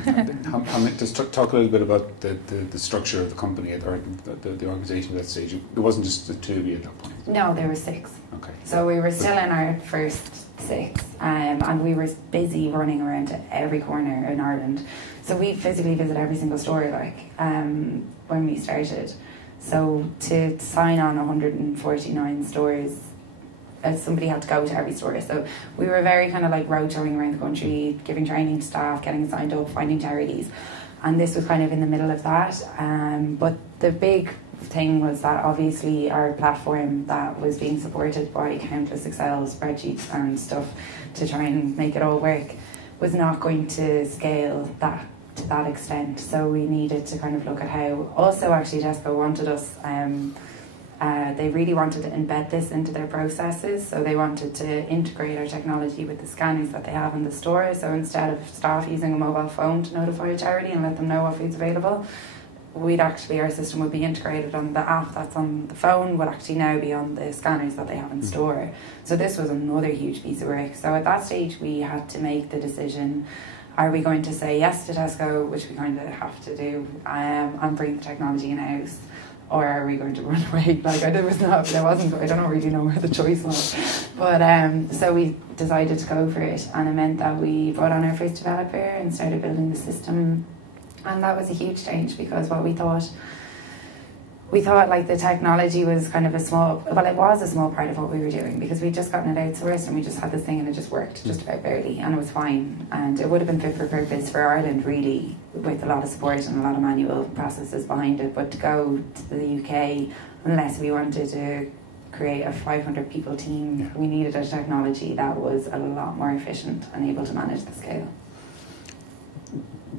Just talk a little bit about the structure of the company or the organisation at that stage. It wasn't just the two of you at that point. No, there were 6. Okay. So we were still in our first 6, and we were busy running around to every corner in Ireland. So we physically visit every single store, when we started. So to sign on 149 stores, somebody had to go to every store. So we were very kind of like road showing around the country, giving training to staff, getting signed up, finding charities. And this was kind of in the middle of that. But the big thing was that obviously our platform that was being supported by countless Excel spreadsheets and stuff to try and make it all work was not going to scale that to that extent. So we needed to kind of look at how. Also, actually, Tesco wanted us. They really wanted to embed this into their processes, so they wanted to integrate our technology with the scanners that they have in the store. So instead of staff using a mobile phone to notify a charity and let them know what food's available, our system would be integrated on the app that's on the phone, would actually now be on the scanners that they have in store. So this was another huge piece of work. So at that stage we had to make the decision, are we going to say yes to Tesco, which we kind of have to do, and bring the technology in-house? Or are we going to run away? I don't really know where the choice was. But so we decided to go for it, and it meant that we brought on our first developer and started building the system. And that was a huge change, because what we thought we thought like the technology was kind of it was a small part of what we were doing, because we'd just gotten it outsourced and we just had this thing and it just worked just about barely, and it was fine, and it would have been fit for purpose for Ireland really, with a lot of support and a lot of manual processes behind it. But to go to the UK, unless we wanted to create a 500 people team, we needed a technology that was a lot more efficient and able to manage the scale.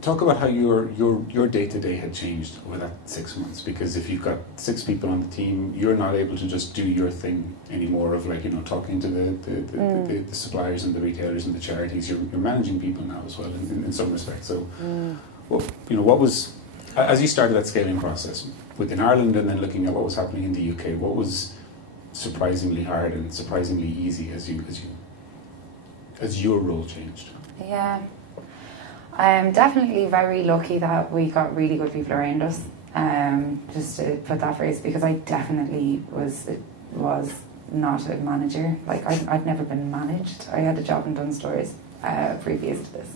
Talk about how your day-to-day had changed over that 6 months, because if you've got 6 people on the team, you're not able to just do your thing anymore of like, you know, talking to the suppliers and the retailers and the charities. You're managing people now as well in some respects. So, well, you know, what was, as you started that scaling process within Ireland and then looking at what was happening in the UK, what was surprisingly hard and surprisingly easy as your role changed? Yeah. I'm definitely very lucky that we got really good people around us. Just to put that first, because I definitely was not a manager. Like I'd never been managed. I had a job in Dunnes Stores previous to this,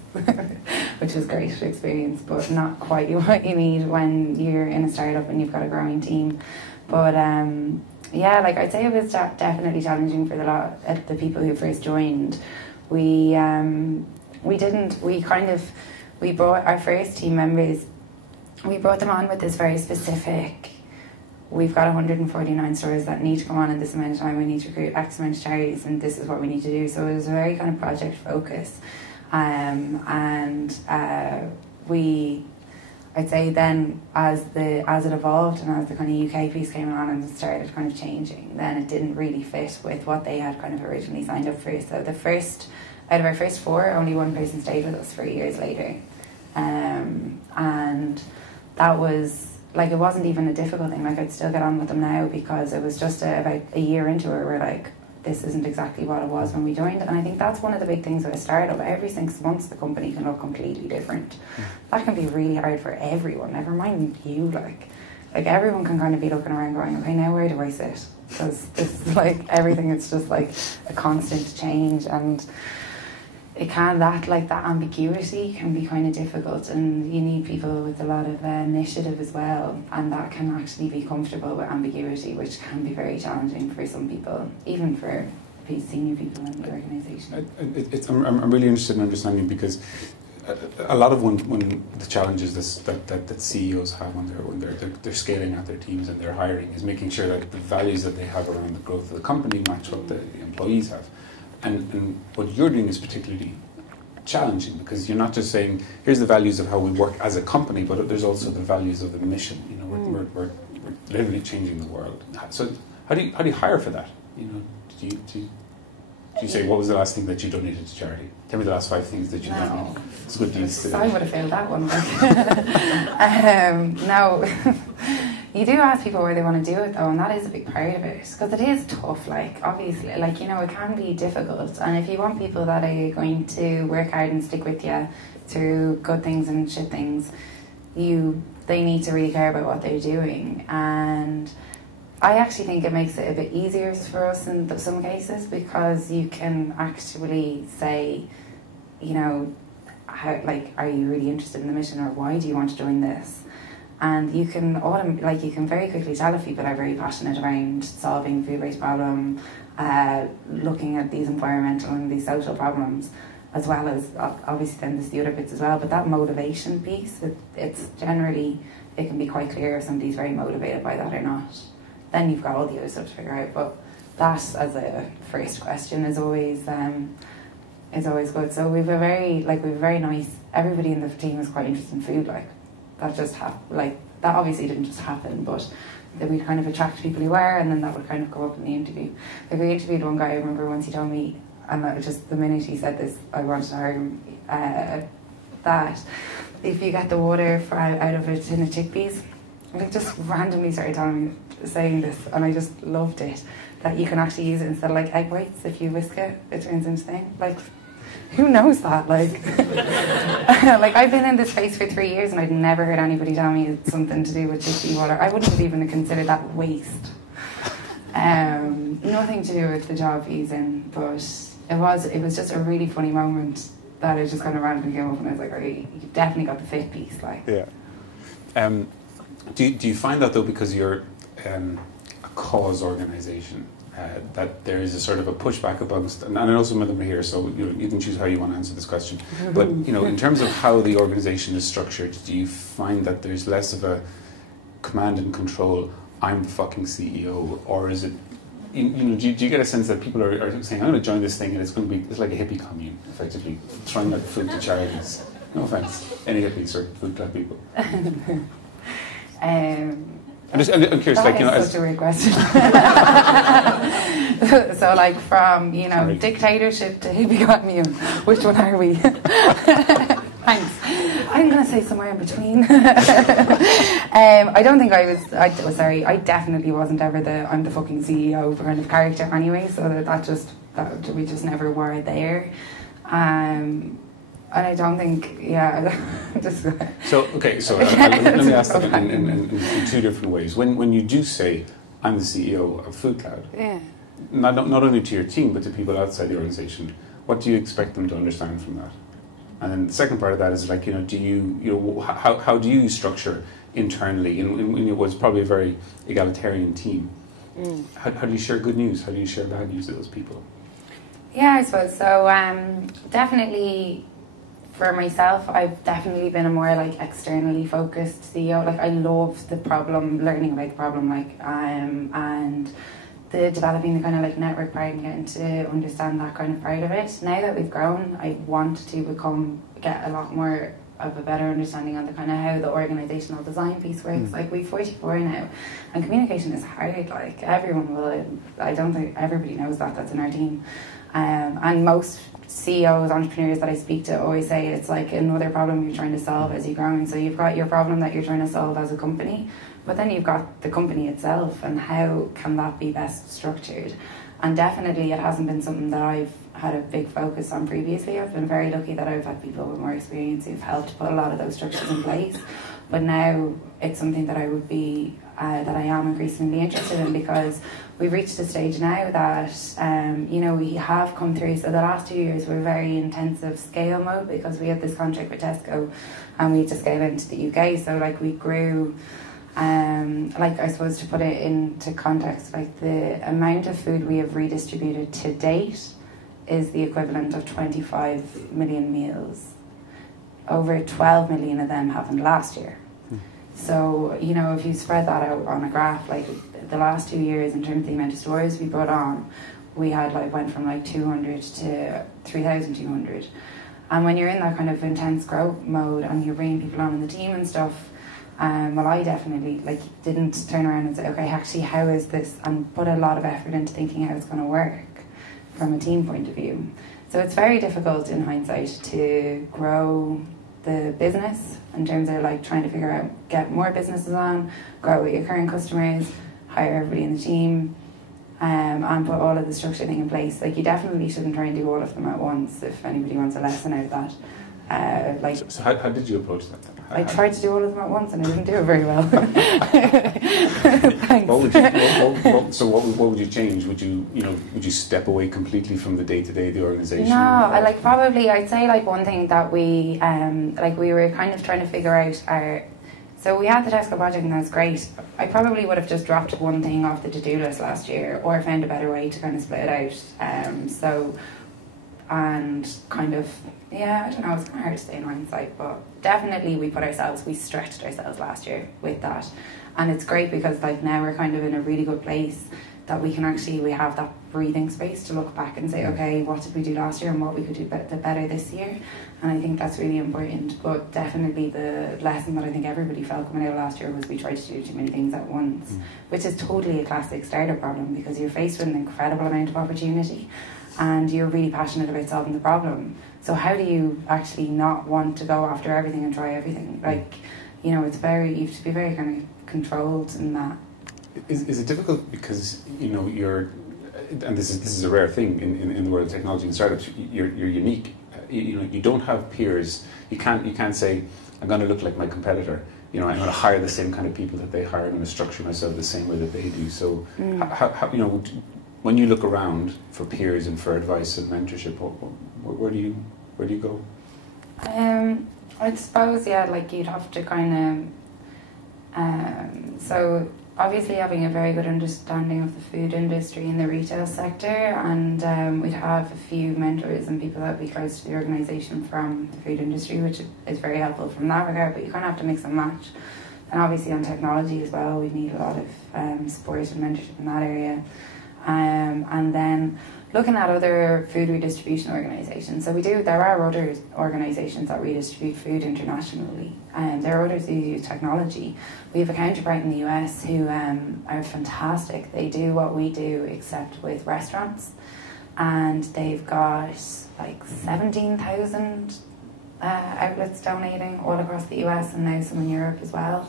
which was a great experience, but not quite what you need when you're in a startup and you've got a growing team. But yeah, like I'd say it was definitely challenging for the people who first joined. We brought our first team members, we brought them on with this very specific, we've got 149 stores that need to come on in this amount of time, we need to recruit X amount of charities, and this is what we need to do. So it was a very kind of project focus. I'd say then as it evolved and as the kind of UK piece came on and it started kind of changing, then it didn't really fit with what they had kind of originally signed up for. So out of our first 4, only one person stayed with us 3 years later. And that was, like, it wasn't even a difficult thing. Like, I'd still get on with them now, because it was just about a year into it, we're like, this isn't exactly what it was when we joined. And I think that's one of the big things with a startup. Every 6 months, the company can look completely different. That can be really hard for everyone, never mind you, like everyone can kind of be looking around going, okay, now where do I sit? Because this is like everything, it's just like a constant change, and it can, that ambiguity can be kind of difficult, and you need people with a lot of initiative as well, and that can actually be comfortable with ambiguity, which can be very challenging for some people, even for senior people in the organisation. I'm really interested in understanding, because a lot of when the challenges that CEOs have when they're scaling out their teams and they're hiring is making sure that the values that they have around the growth of the company match what the employees have. And what you're doing is particularly challenging, because you're not just saying, here's the values of how we work as a company, but there's also the values of the mission. You know, we're literally changing the world. So how do you hire for that? You know, do you say, what was the last thing that you donated to charity? Tell me the last 5 things that you donated. It's good news today. I would have failed that one. No. You do ask people where they want to do it, though, and that is a big part of it, because it is tough, like, obviously, like, you know, it can be difficult, and if you want people that are going to work hard and stick with you through good things and shit things, they need to really care about what they're doing. And I actually think it makes it a bit easier for us in some cases, because you can actually say, you know, how, like, are you really interested in the mission, or why do you want to join this? And you can you can very quickly tell if people are very passionate around solving food waste problem, looking at these environmental and these social problems, as well as obviously then there's the other bits as well. But that motivation piece, it's generally, it can be quite clear if somebody's very motivated by that or not. Then you've got all the other stuff to figure out. But that, as a first question, is always good. So we've a very nice. Everybody in the team is quite interested in food, like. That just that obviously didn't just happen, but that we'd kind of attract people who were, and then that would kind of go up in the interview. Like, we interviewed one guy, I remember once he told me, and that was just the minute he said this, I wanted to hire him, that if you get the water out of a tin of chickpeas, like, just randomly started saying this, and I just loved it, that you can actually use it instead of like egg whites. If you whisk it, it turns into thing. Like, who knows that? Like, like, I've been in this space for 3 years and I'd never heard anybody tell me it's something to do with chickpea water. I wouldn't have even considered that waste. Nothing to do with the job he's in, but it was just a really funny moment that it just kind of randomly came up, and I was like, okay, you've definitely got the fit piece, like. Yeah. Do you find that, though, because you're a cause organisation, that there is a sort of a pushback amongst, and I know some of them are here, so you can choose how you want to answer this question. But in terms of how the organisation is structured, do you find that there's less of a command and control, I'm the fucking CEO, or is it, do you get a sense that people are saying, I'm going to join this thing and it's like a hippie commune, effectively, throwing out food to charities? No offence, any hippies or FoodCloud people. I'm curious, that's such a weird question. So, like, from dictatorship to hippie commune, which one are we? Thanks. I'm going to say somewhere in between. I don't think I was. I definitely wasn't ever I'm the fucking CEO kind of character anyway. So that we just never were there. And I don't think, just So let me ask that in two different ways. When you do say, I'm the CEO of FoodCloud, not only to your team, but to people outside the organisation, what do you expect them to understand from that? And then the second part of that is, like, do you, how do you structure internally in what's probably a very egalitarian team? How do you share good news? How do you share bad news to those people? Yeah, I suppose so. Definitely. For myself, I've definitely been a more like externally focused CEO. Like, I love the problem, learning about the problem, and the developing the kind of like network part and getting to understand that kind of part of it. Now that we've grown, I want to get a lot more of a better understanding on the kind of how the organisational design piece works. Like, we're 44 now, and communication is hard. Like, I don't think everybody knows that's in our team. And most CEOs, entrepreneurs that I speak to always say it's like another problem you're trying to solve as you're growing. So you've got your problem that you're trying to solve as a company, but then you've got the company itself, and how can that be best structured? And definitely it hasn't been something that I've had a big focus on previously. I've been very lucky that I've had people with more experience who've helped put a lot of those structures in place. But now it's something that I would be, that I am increasingly interested in, because we've reached a stage now that, we have come through. So the last 2 years were very intensive scale mode, because we had this contract with Tesco and we had to scale into the UK. So like, we grew, I suppose to put it into context, like the amount of food we have redistributed to date is the equivalent of 25 million meals. Over 12 million of them happened last year. So, if you spread that out on a graph, like the last 2 years in terms of the amount of stores we brought on, we had went from 200 to 3,200. And when you're in that kind of intense growth mode and you're bringing people on in the team and stuff, I definitely didn't turn around and say, okay, actually, how is this? And put a lot of effort into thinking how it's going to work from a team point of view. So it's very difficult in hindsight to grow the business in terms of trying to figure out, get more businesses on, grow with your current customers, hire everybody in the team, and put all of the structure thing in place. You definitely shouldn't try and do all of them at once if anybody wants a lesson out of that. So how did you approach that then? I tried to do all of them at once and I didn't do it very well. Thanks. What would you change? Would you step away completely from the day-to-day of the organisation? No, I'd say one thing that we we were kind of trying to figure out so we had the Tesco project and that was great. I probably would have just dropped one thing off the to-do list last year, or found a better way to kind of split it out. And kind of, I don't know, it's kind of hard to say in hindsight, but definitely we stretched ourselves last year with that. And it's great because now we're kind of in a really good place that we have that breathing space to look back and say, okay, what did we do last year and what we could do better this year? And I think that's really important. But definitely the lesson that I think everybody felt coming out of last year was we tried to do too many things at once, which is totally a classic startup problem, because you're faced with an incredible amount of opportunity and you're really passionate about solving the problem. So how do you actually not want to go after everything and try everything? You have to be very kind of controlled in that. Is it difficult because you're, and this is a rare thing in the world of technology and startups, you're unique. You don't have peers. You can't say, I'm going to look like my competitor. I'm going to hire the same kind of people that they hire. I'm going to structure myself the same way that they do. So how when you look around for peers and for advice and mentorship, where do you go? I suppose you'd have to kind of. So obviously having a very good understanding of the food industry and the retail sector, and we'd have a few mentors and people that would be close to the organisation from the food industry, which is very helpful from that regard, but you kind of have to mix and match. And obviously on technology as well, we need a lot of support and mentorship in that area. And then looking at other food redistribution organisations. So there are other organisations that redistribute food internationally, and there are others who use technology. We have a counterpart in the US who are fantastic. They do what we do except with restaurants, and they've got like 17,000 outlets donating all across the US and now some in Europe as well.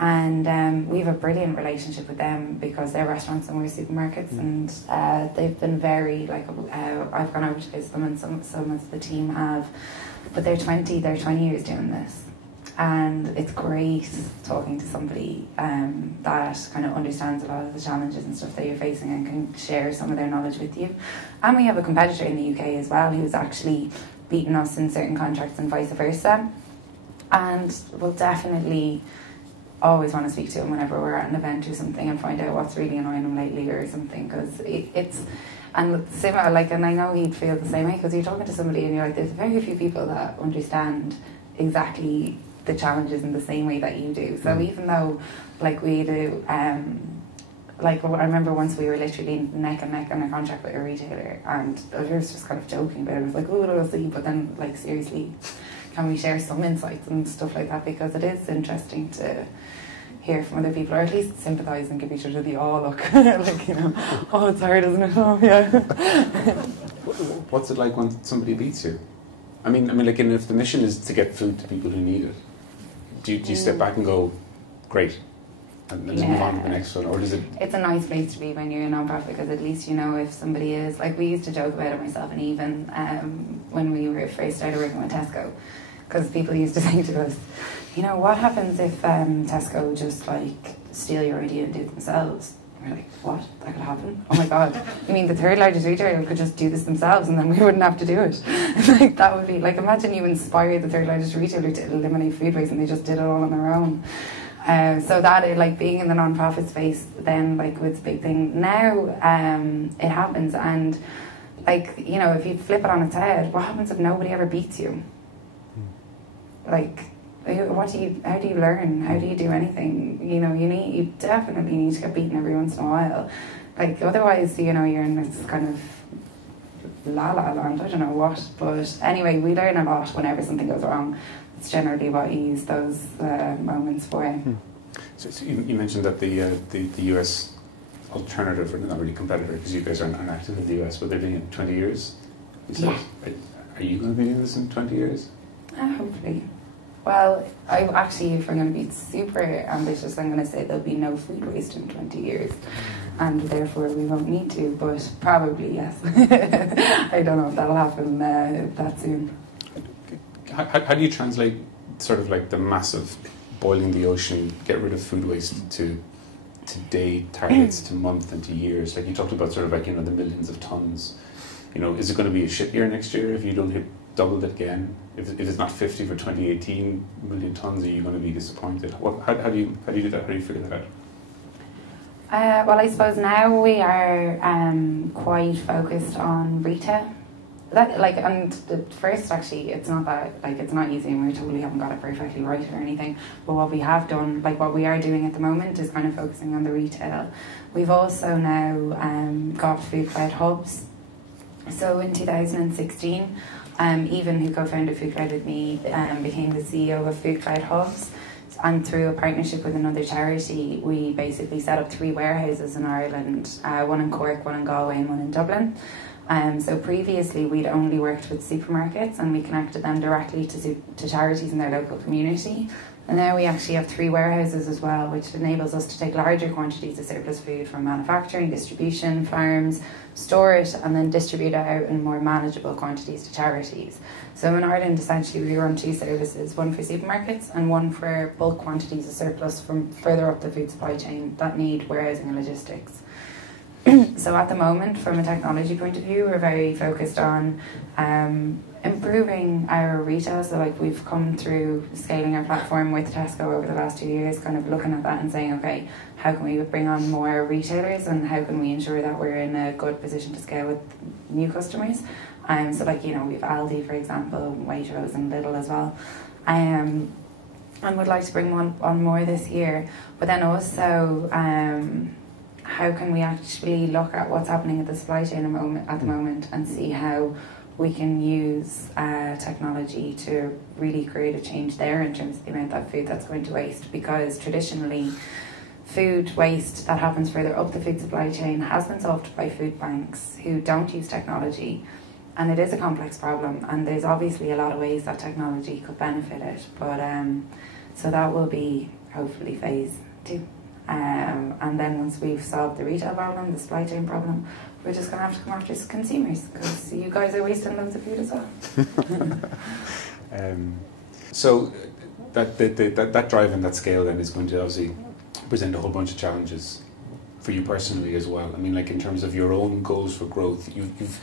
And we have a brilliant relationship with them because they're restaurants and we're supermarkets, and they've been very, I've gone over to visit them and some of the team have, but they're 20 years doing this. And it's great talking to somebody that kind of understands a lot of the challenges and stuff that you're facing and can share some of their knowledge with you. And we have a competitor in the UK as well who's actually beaten us in certain contracts and vice versa. And we'll definitely always want to speak to him whenever we're at an event or something and find out what's really annoying him lately or something, because it's and similar, and I know he'd feel the same way, because you're talking to somebody and you're like, there's very few people that understand exactly the challenges in the same way that you do. So even though we do I remember once we were literally neck and neck on a contract with a retailer, and I was just kind of joking about it. I was like, oh, we'll see, but then seriously, can we share some insights and stuff like that, because it is interesting to hear from other people, or at least sympathise and give each other the look. Oh, it's hard, isn't it? Oh, yeah. What's it like when somebody beats you? I mean, if the mission is to get food to people who need it, do you step back and go, great, and then move on to the next one, or does it? It's a nice place to be when you're a non-profit, because at least you know if somebody is, we used to joke about it, myself and even when we were first started working with Tesco, because people used to say to us, what happens if Tesco just steal your idea and do it themselves? And we're like, what? That could happen? Oh my god, you mean the third largest retailer could just do this themselves and then we wouldn't have to do it? That would be imagine you inspired the third largest retailer to eliminate food waste and they just did it all on their own. So that being in the non-profit space then was a big thing. Now it happens, and if you flip it on its head, what happens if nobody ever beats you? How do you learn? How do you do anything? You definitely need to get beaten every once in a while. Otherwise, you're in this kind of la-la land, I don't know what. But anyway, we learn a lot whenever something goes wrong. It's generally what you use those moments for. So you mentioned that the US alternative, or not really competitor, because you guys aren't active in the US, but they're doing it in 20 years. Yeah. Are you going to be doing this in 20 years? Hopefully. Well, if I'm going to be super ambitious, I'm going to say there'll be no food waste in 20 years, and therefore we won't need to, but probably yes. I don't know if that'll happen that soon. How do you translate sort of the massive boiling the ocean, get rid of food waste to day targets, to month and to years? You talked about sort of the millions of tons. Is it going to be a shit year next year if you don't hit double it again? If it's not 50 for 2018 million tons, are you going to be disappointed? How do you do that? How do you figure that out? Well, I suppose now we are quite focused on retail. And at first, actually, it's not that, it's not easy and we totally haven't got it perfectly right or anything. But what we have done, what we are doing at the moment, is kind of focusing on the retail. We've also now got FoodCloud hubs. So in 2016, Even, who co-founded FoodCloud with me, became the CEO of FoodCloud hubs. And through a partnership with another charity, we basically set up 3 warehouses in Ireland, one in Cork, one in Galway and one in Dublin. So previously we'd only worked with supermarkets and we connected them directly to charities in their local community. And now we actually have 3 warehouses as well, which enables us to take larger quantities of surplus food from manufacturing, distribution, farms, store it and then distribute it out in more manageable quantities to charities. So in Ireland, essentially, we run 2 services, one for supermarkets and one for bulk quantities of surplus from further up the food supply chain that need warehousing and logistics. So at the moment, from a technology point of view, we're very focused on improving our retail. So like we've come through scaling our platform with Tesco over the last 2 years, kind of looking at that and saying, okay, how can we bring on more retailers and how can we ensure that we're in a good position to scale with new customers. So like, you know, we've Aldi, for example, Waitrose and Lidl as well. And would like to bring on more this year. But then also, how can we actually look at what's happening at the supply chain at the moment and see how we can use technology to really create a change there in terms of the amount of food that's going to waste. Because traditionally, food waste that happens further up the food supply chain has been solved by food banks who don't use technology. And it is a complex problem, and there's obviously a lot of ways that technology could benefit it. But so that will be hopefully phase 2. And then once we've solved the retail problem, the supply chain problem, we're just going to have to come after consumers, because you guys are wasting loads of food as well. So that drive and that scale then is going to obviously present a whole bunch of challenges for you personally as well. I mean, like in terms of your own goals for growth, you've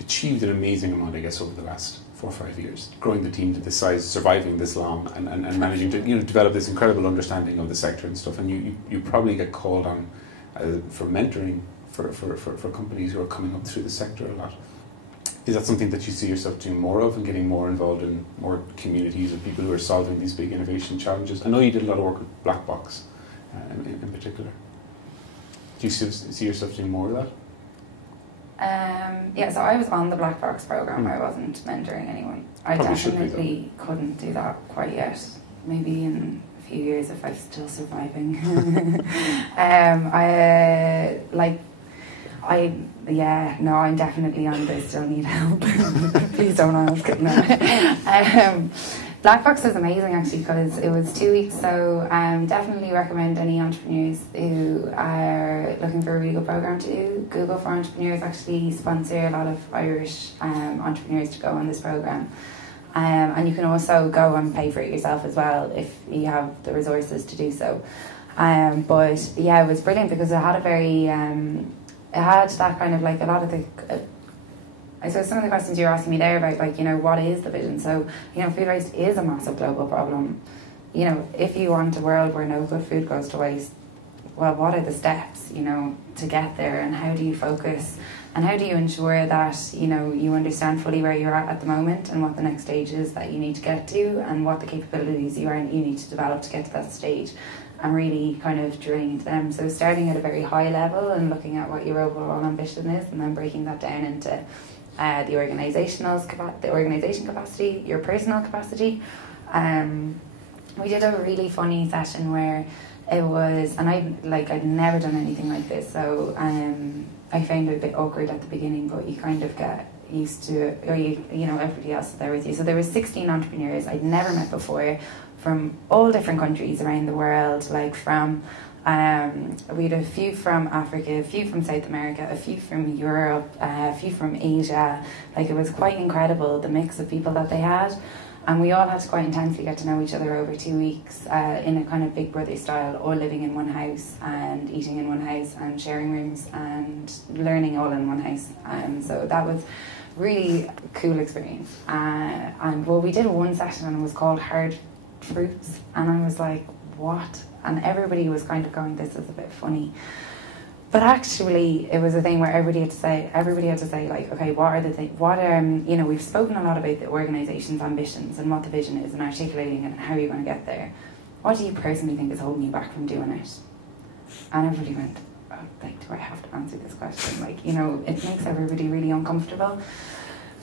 achieved an amazing amount, I guess, over the last 4 or 5 years, growing the team to this size, surviving this long, and managing to develop this incredible understanding of the sector and stuff. And you probably get called on for mentoring for companies who are coming up through the sector a lot. Is that something that you see yourself doing more of and getting more involved in more communities of people who are solving these big innovation challenges? I know you did a lot of work with Black Box in particular. Do you see yourself doing more of that? Yeah, so I was on the Black Box program. I wasn't mentoring anyone. I Probably definitely couldn't do that quite yet. Maybe in a few years if I'm still surviving. I'm definitely on this. Still need help. Please don't ask. No. Black Box is amazing actually, because it was 2 weeks. So definitely recommend any entrepreneurs who are looking for a really good program to do. Google for Entrepreneurs actually sponsor a lot of Irish entrepreneurs to go on this program. And you can also go and pay for it yourself as well if you have the resources to do so. But yeah, it was brilliant because it had a very, it had that kind of like a lot of the, I suppose some of the questions you were asking me there about like, what is the vision? So, food waste is a massive global problem. If you want a world where no good food goes to waste, well, what are the steps, to get there, and how do you focus? And how do you ensure that, you understand fully where you're at the moment and what the next stage is that you need to get to and what the capabilities you need to develop to get to that stage, and really kind of drilling into them. So starting at a very high level and looking at what your overall ambition is, and then breaking that down into the organisation capacity, your personal capacity. We did a really funny session where it was, and I'd never done anything like this, so I found it a bit awkward at the beginning, but you kind of get used to it, or everybody else is there with you. So there was 16 entrepreneurs I'd never met before from all different countries around the world, like from we had a few from Africa, a few from South America, a few from Europe, a few from Asia. Like, it was quite incredible, the mix of people that they had. And we all had to quite intensely get to know each other over 2 weeks in a kind of Big Brother style, all living in one house and eating in one house and sharing rooms and learning all in one house. So that was really a cool experience. We did one session and it was called Hard Fruits, and I was like, what? And everybody was kind of going, this is a bit funny. But actually, it was a thing where everybody had to say, like, okay, what are the things, we've spoken a lot about the organisation's ambitions and what the vision is and articulating it and how you're going to get there. What do you personally think is holding you back from doing it? And everybody went, oh, do I have to answer this question? It makes everybody really uncomfortable.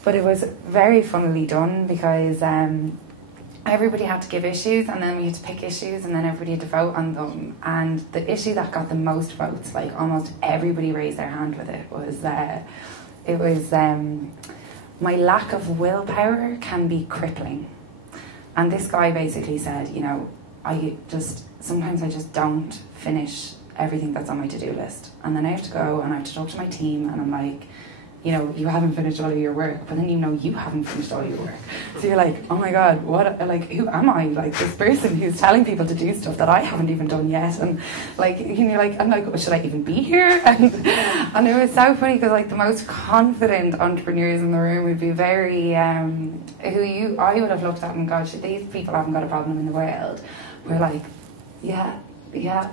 But it was very funnily done because everybody had to give issues, and then we had to pick issues, and then everybody had to vote on them. And the issue that got the most votes, like almost everybody raised their hand with it, was my lack of willpower can be crippling. And this guy basically said, sometimes I just don't finish everything that's on my to-do list, and then I have to go and I have to talk to my team, and I'm like, you know, you haven't finished all of your work, but then you know you haven't finished all your work. So you're like, oh my God, who am I? Like, this person who's telling people to do stuff that I haven't even done yet. And like, you know, like, I'm like, oh, should I even be here? And it was so funny because like the most confident entrepreneurs in the room would be very, I would have looked at and gone, these people haven't got a problem in the world. We're like, yeah.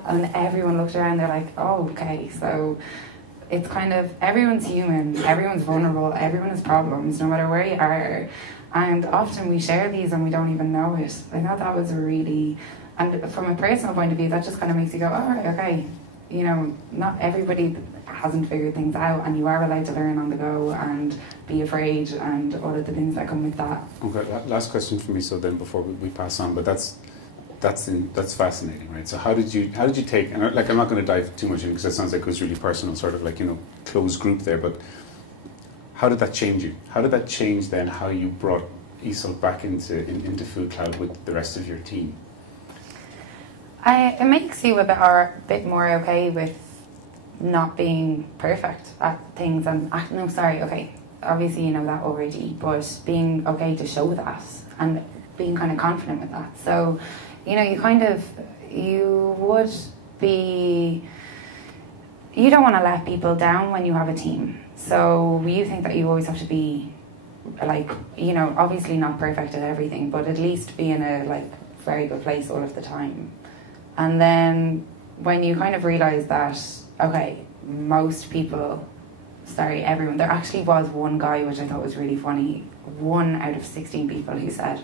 And everyone looked around, they're like, oh, okay, so it's kind of, everyone's human, everyone's vulnerable, everyone has problems, no matter where you are. And often we share these and we don't even know it. I thought that was really, and from a personal point of view, that just kind of makes you go, all right, okay. You know, not everybody hasn't figured things out, and you are allowed to learn on the go and be afraid and all of the things that come with that. Okay, last question for me, so then before we pass on, but that's fascinating, right? So how did you take, and like I'm not going to dive too much in because that sounds like it was really personal, sort of like, you know, closed group there, but how did that change you? How did that change then how you brought Iseult back into FoodCloud with the rest of your team? It makes you a bit more okay with not being perfect at things, and obviously you know that already, but being okay to show that and being kind of confident with that. So, you know, you don't want to let people down when you have a team. So you think that you always have to be like, you know, obviously not perfect at everything, but at least be in a like very good place all of the time. And then when you kind of realise that, okay, most people, everyone, there actually was one guy which I thought was really funny, 1 out of 16 people who said,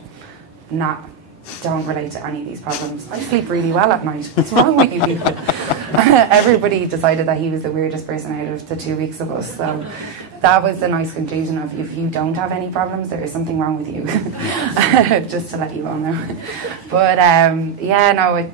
don't relate to any of these problems. I sleep really well at night. What's wrong with you people? Everybody decided that he was the weirdest person out of the 2 weeks of us. So that was the nice conclusion of, if you don't have any problems, there is something wrong with you. Just to let you all know. But it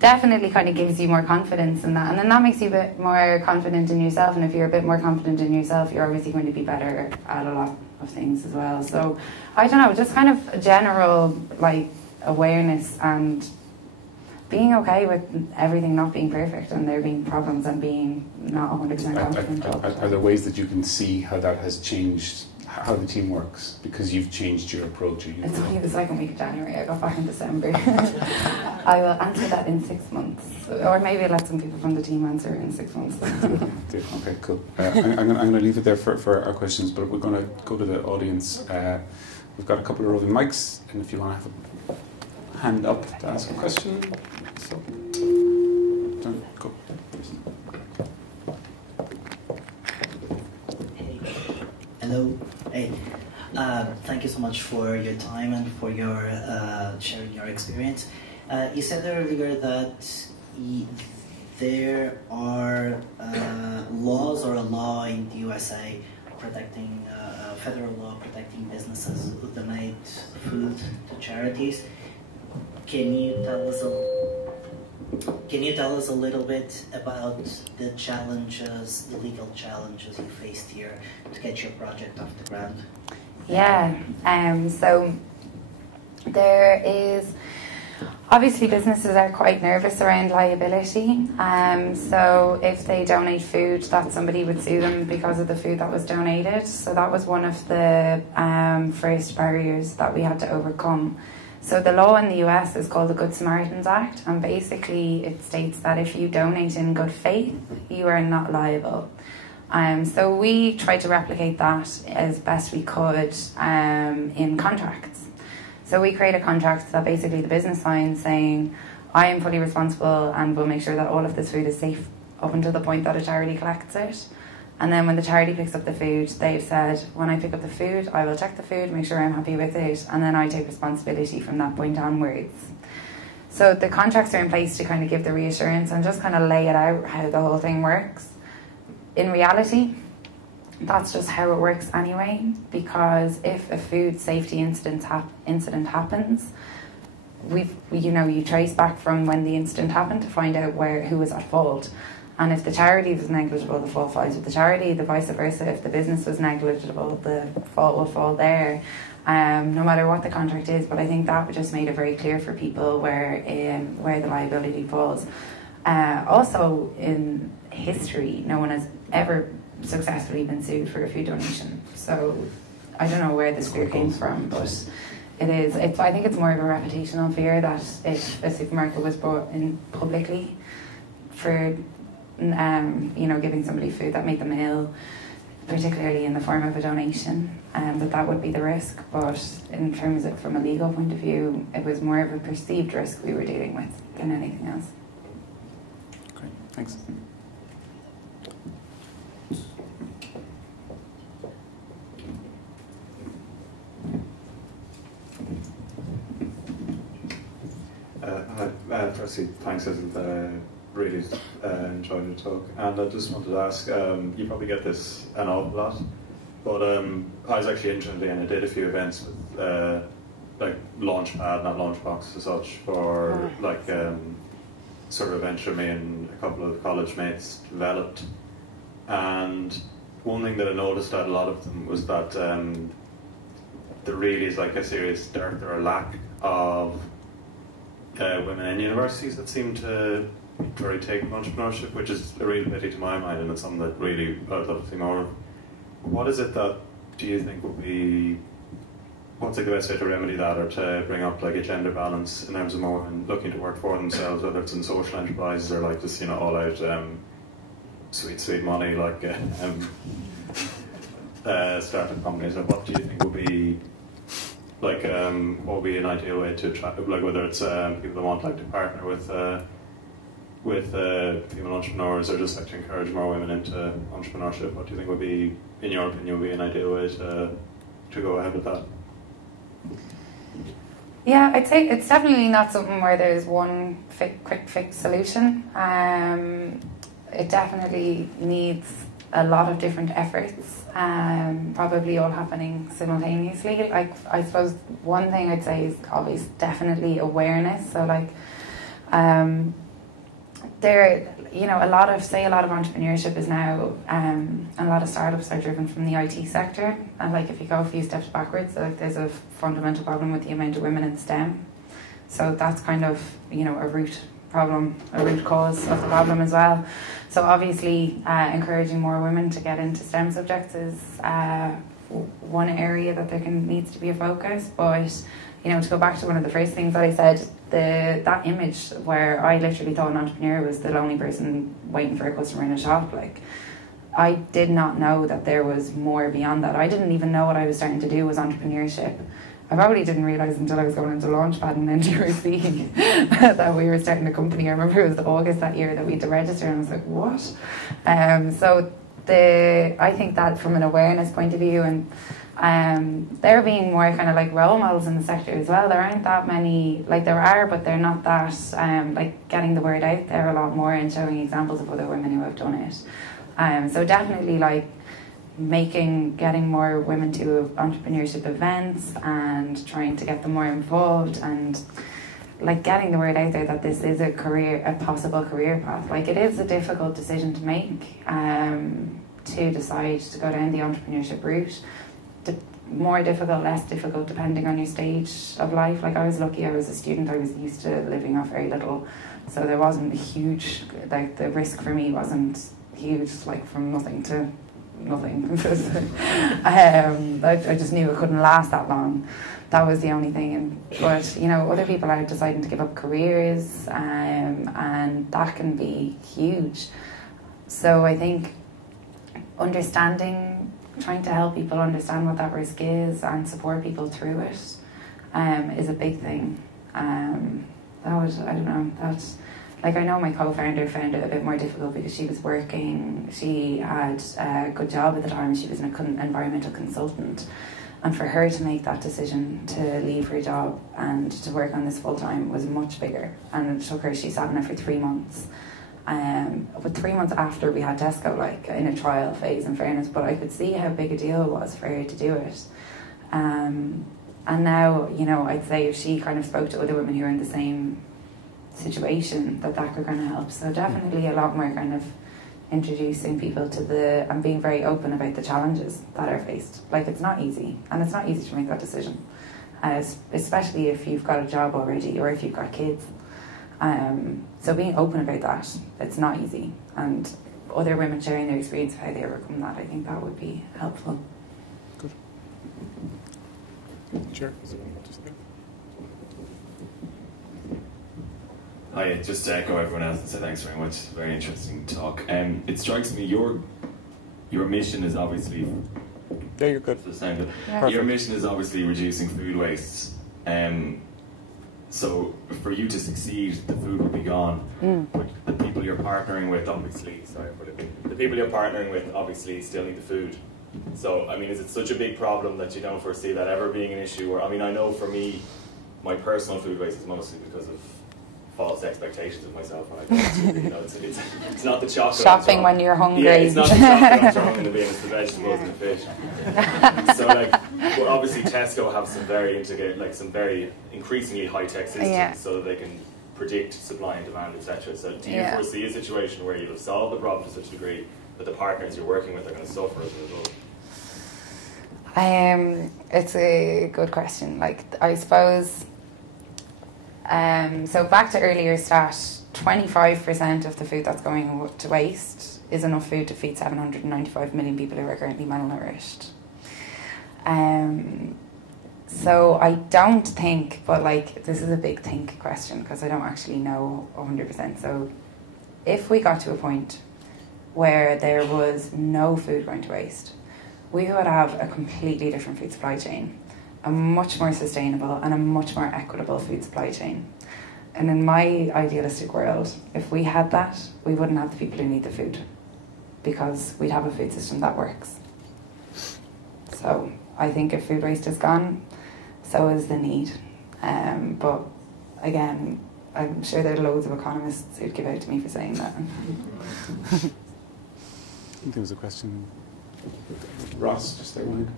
definitely kind of gives you more confidence in that. And then that makes you a bit more confident in yourself. And if you're a bit more confident in yourself, you're obviously going to be better at a lot of things as well. So I don't know, just kind of a general like awareness and being okay with everything not being perfect and there being problems and being not 100% confident. Are there ways that you can see how that has changed how the team works because you've changed your approach? It's only the second week of January. I got back in December. I will answer that in 6 months, or maybe let some people from the team answer in 6 months. Okay, cool. I'm going to leave it there for our questions, but we're going to go to the audience. We've got a couple of roving mics, and if you want to have a hand up to ask a question, so go. Hello. Hey. Thank you so much for your time and for your sharing your experience. You said earlier that there are laws or a law in the USA protecting federal law protecting businesses who donate food to charities. Can you tell us a little bit about the challenges, the legal challenges you faced here to get your project off the ground? Yeah, so there is, obviously businesses are quite nervous around liability. So if they donate food, that somebody would sue them because of the food that was donated. So that was one of the first barriers that we had to overcome. So the law in the US is called the Good Samaritan's Act, and basically it states that if you donate in good faith, you are not liable. So we tried to replicate that as best we could in contracts. So we create a contract that basically the business signs saying, I am fully responsible and will make sure that all of this food is safe up until the point that a charity collects it. And then when the charity picks up the food, they've said, when I pick up the food, I will check the food, make sure I'm happy with it, and then I take responsibility from that point onwards. So the contracts are in place to kind of give the reassurance and just kind of lay it out how the whole thing works. In reality, that's just how it works anyway, because if a food safety incident happens, you trace back from when the incident happened to find out who was at fault. And if the charity was negligible, the fault lies with the charity, the vice versa. If the business was negligible, the fault will fall there, no matter what the contract is. But I think that just made it very clear for people where the liability falls. Also, in history, no one has ever successfully been sued for a food donation. So I don't know where this fear came from, but I think it's more of a reputational fear that if a supermarket was brought in publicly for giving somebody food that made them ill, particularly in the form of a donation, that would be the risk. But in terms of from a legal point of view, it was more of a perceived risk we were dealing with than anything else. Great, thanks. Firstly, thanks, Iseult. Really enjoyed your talk. And I just wanted to ask, you probably get this an awful lot, but I was actually interested and I did a few events with like Launchpad, not Launchbox as such, for like sort of a venture me and a couple of college mates developed. And one thing that I noticed at a lot of them was that there really is like a serious dearth or a lack of women in universities that seem to very take entrepreneurship, which is a real pity to my mind, and it's something that really I'd love to see more of. What is it that do you think would be, what's like the best way to remedy that, or to bring up like a gender balance in terms of more women looking to work for themselves, whether it's in social enterprises or like just all out sweet money like startup companies? Like, what do you think would be like what would be an ideal way to attract, like whether it's people that want like to partner with female entrepreneurs, or just like to encourage more women into entrepreneurship? What do you think would be, in your opinion, would be an ideal way to go ahead with that? Yeah, I'd say it's definitely not something where there's one quick fix solution. It definitely needs a lot of different efforts, probably all happening simultaneously. Like, I suppose one thing I'd say is obviously definitely awareness. So like, a lot of entrepreneurship is now, a lot of startups are driven from the IT sector. And like, if you go a few steps backwards, like there's a fundamental problem with the amount of women in STEM. So that's kind of, a root cause of the problem as well. So obviously, encouraging more women to get into STEM subjects is one area that needs to be a focus. But to go back to one of the first things that I said, that image where I literally thought an entrepreneur was the lonely person waiting for a customer in a shop. Like, I did not know that there was more beyond that. I didn't even know what I was starting to do was entrepreneurship. I probably didn't realise until I was going into Launchpad and then you were speaking that we were starting a company. I remember it was August that year that we had to register, and I was like, what? So I think that from an awareness point of view, and there being more kind of like role models in the sector as well. There aren't that many, like there are, but they're not that, like getting the word out there a lot more and showing examples of other women who have done it. So definitely like getting more women to entrepreneurship events and trying to get them more involved, and like getting the word out there that this is a possible career path. Like, it is a difficult decision to make, to decide to go down the entrepreneurship route. More difficult, less difficult, depending on your stage of life. Like, I was lucky, I was a student, I was used to living off very little, so there wasn't a huge, like the risk for me wasn't huge, like from nothing to nothing. I just knew it couldn't last that long. That was the only thing. But other people are deciding to give up careers, and that can be huge. So I think trying to help people understand what that risk is and support people through it is a big thing. I know my co-founder found it a bit more difficult because she was working, she had a good job at the time, she was an environmental consultant, and for her to make that decision to leave her job and to work on this full-time was much bigger, and it took her, she sat in it for 3 months. But 3 months after we had Tesco, like in a trial phase, in fairness, but I could see how big a deal it was for her to do it. And now, I'd say if she kind of spoke to other women who are in the same situation, that could kind of help. So definitely a lot more kind of introducing people to and being very open about the challenges that are faced. Like, it's not easy, and it's not easy to make that decision, especially if you've got a job already or if you've got kids. So being open about that, it's not easy, and other women sharing their experience of how they overcome that, I think that would be helpful. Good. Sure. Hi, just to echo everyone else and say thanks very much. Very interesting talk. It strikes me your mission is obviously. Yeah, you're good. Yeah. Your mission is obviously reducing food waste. So for you to succeed, the food will be gone. But the people you're partnering with, obviously, the people you're partnering with obviously still need the food. So, I mean, is it such a big problem that you don't foresee that ever being an issue? Or, I mean, I know for me, my personal food waste is mostly because of false expectations of myself when I go to, you know, it's not the chocolate. Shopping when you're hungry. Yeah, it's not the chocolate I'm throwing in the bin, it's the vegetables and the fish. So, like, well, obviously Tesco have some very integrated, like some very increasingly high-tech systems so that they can predict supply and demand, etc. So do you foresee a situation where you'll have solved the problem to such a degree that the partners you're working with are going to suffer as a result? It's a good question. Like, I suppose, so back to earlier stat, 25% of the food that's going to waste is enough food to feed 795 million people who are currently malnourished. So I don't think, but like, this is a big think question because I don't actually know 100%. So if we got to a point where there was no food going to waste, we would have a completely different food supply chain, a much more sustainable and a much more equitable food supply chain. And in my idealistic world, if we had that, we wouldn't have the people who need the food because we'd have a food system that works. So I think if food waste is gone, so is the need. But again, I'm sure there are loads of economists who'd give out to me for saying that. I think there was a question. Ross, just there, one.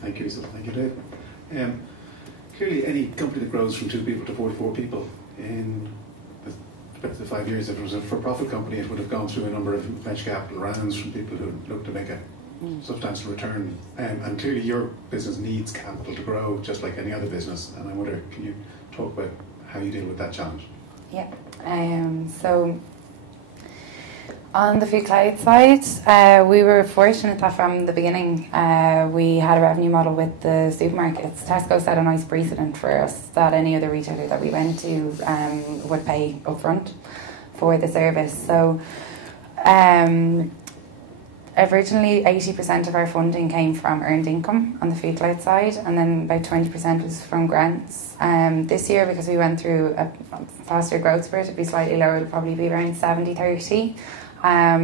Thank you, Iseult. Thank you, Dave. Clearly, any company that grows from 2 people to 44 people in the 5 years, if it was a for-profit company, it would have gone through a number of venture capital rounds from people who look to make a substantial return. And clearly, your business needs capital to grow, just like any other business. And I wonder, can you talk about how you deal with that challenge? Yeah. So on the FoodCloud side, we were fortunate that from the beginning we had a revenue model with the supermarkets. Tesco set a nice precedent for us that any other retailer that we went to would pay upfront for the service. So originally 80% of our funding came from earned income on the FoodCloud side, and then about 20% was from grants. This year, because we went through a faster growth spurt, it'd be slightly lower, it'll probably be around 70-30.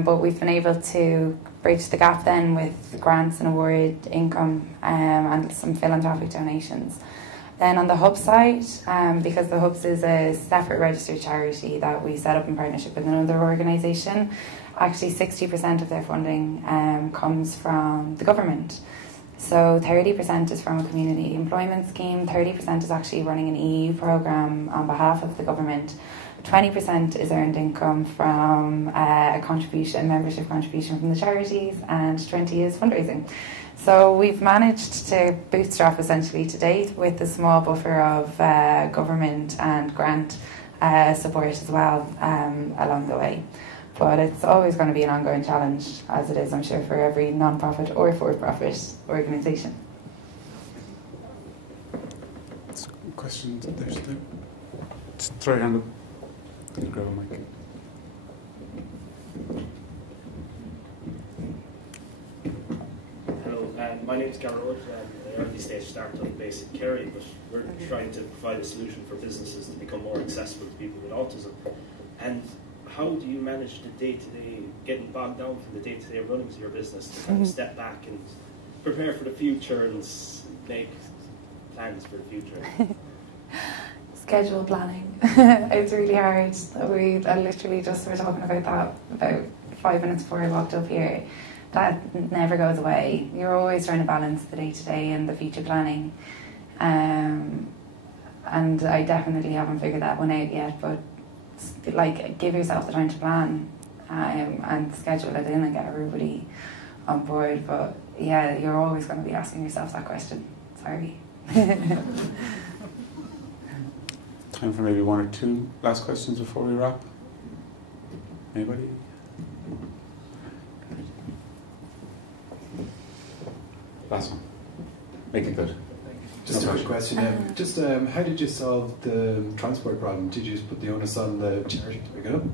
But we've been able to bridge the gap then with grants and award income and some philanthropic donations. Then on the Hub side, because the Hubs is a separate registered charity that we set up in partnership with another organisation, actually 60% of their funding comes from the government. So 30% is from a community employment scheme, 30% is actually running an EU programme on behalf of the government, 20% is earned income from a membership contribution from the charities, and 20% is fundraising. So we've managed to bootstrap essentially to date with a small buffer of government and grant support as well along the way. But it's always going to be an ongoing challenge, as it is, I'm sure, for every non-profit or for-profit organisation. Questions? There's there. Just throw your hand up. Can you grab a mic? Hello, my name is Gary Wood. I'm an early stage startup based in Kerry, but we're trying to provide a solution for businesses to become more accessible to people with autism. And how do you manage the day-to-day, getting bogged down from the day-to-day runnings of your business to kind of step back and prepare for the future and make plans for the future? Schedule planning. It's really hard. We literally just were talking about that about 5 minutes before I walked up here. That never goes away. You're always trying to balance the day-to-day and the future planning. And I definitely haven't figured that one out yet, but like, give yourself the time to plan and schedule it in and get everybody on board. But yeah, you're always going to be asking yourself that question. Sorry. Time for maybe 1 or 2 last questions before we wrap. Anybody? Last one. Make it good. Just a quick question. How did you solve the transport problem? Did you just put the onus on the charity to pick it up,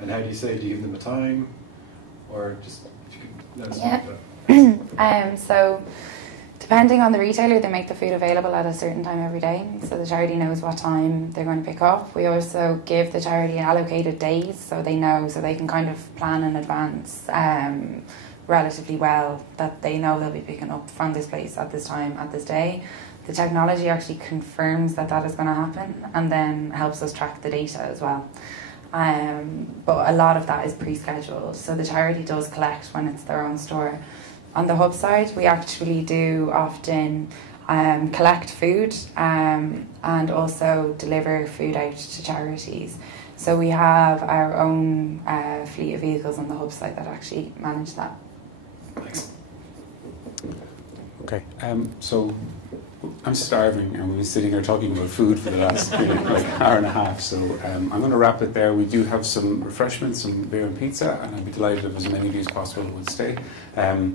and how do you say? Do you give them a time, or just if you could let us know that? So, depending on the retailer, they make the food available at a certain time every day. So the charity knows what time they're going to pick up. We also give the charity allocated days, so they know, so they can kind of plan in advance. Relatively well, that they know they'll be picking up from this place at this time, at this day. The technology actually confirms that that is going to happen and then helps us track the data as well. But a lot of that is pre-scheduled, so the charity does collect when it's their own store. On the hub side, we actually do often collect food and also deliver food out to charities. So we have our own fleet of vehicles on the hub side that actually manage that. Thanks. Okay, so I'm starving and we've been sitting here talking about food for the last hour and a half, so I'm going to wrap it there. We do have some refreshments, some beer and pizza, and I'd be delighted if as many of you as possible would stay. The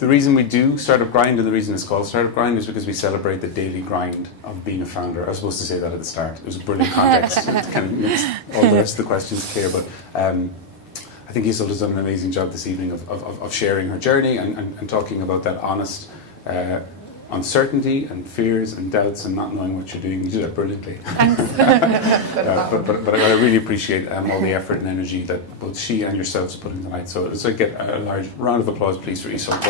reason we do Startup Grind, and the reason it's called Startup Grind, is because we celebrate the daily grind of being a founder. I was supposed to say that at the start. It was a brilliant context to kind of makes all the rest of the questions clear, but I think Iseult has done an amazing job this evening of sharing her journey and talking about that honest uncertainty and fears and doubts and not knowing what you're doing. You did that brilliantly. Thanks. But I really appreciate all the effort and energy that both she and yourselves put in tonight. So get a large round of applause, please, for Iseult.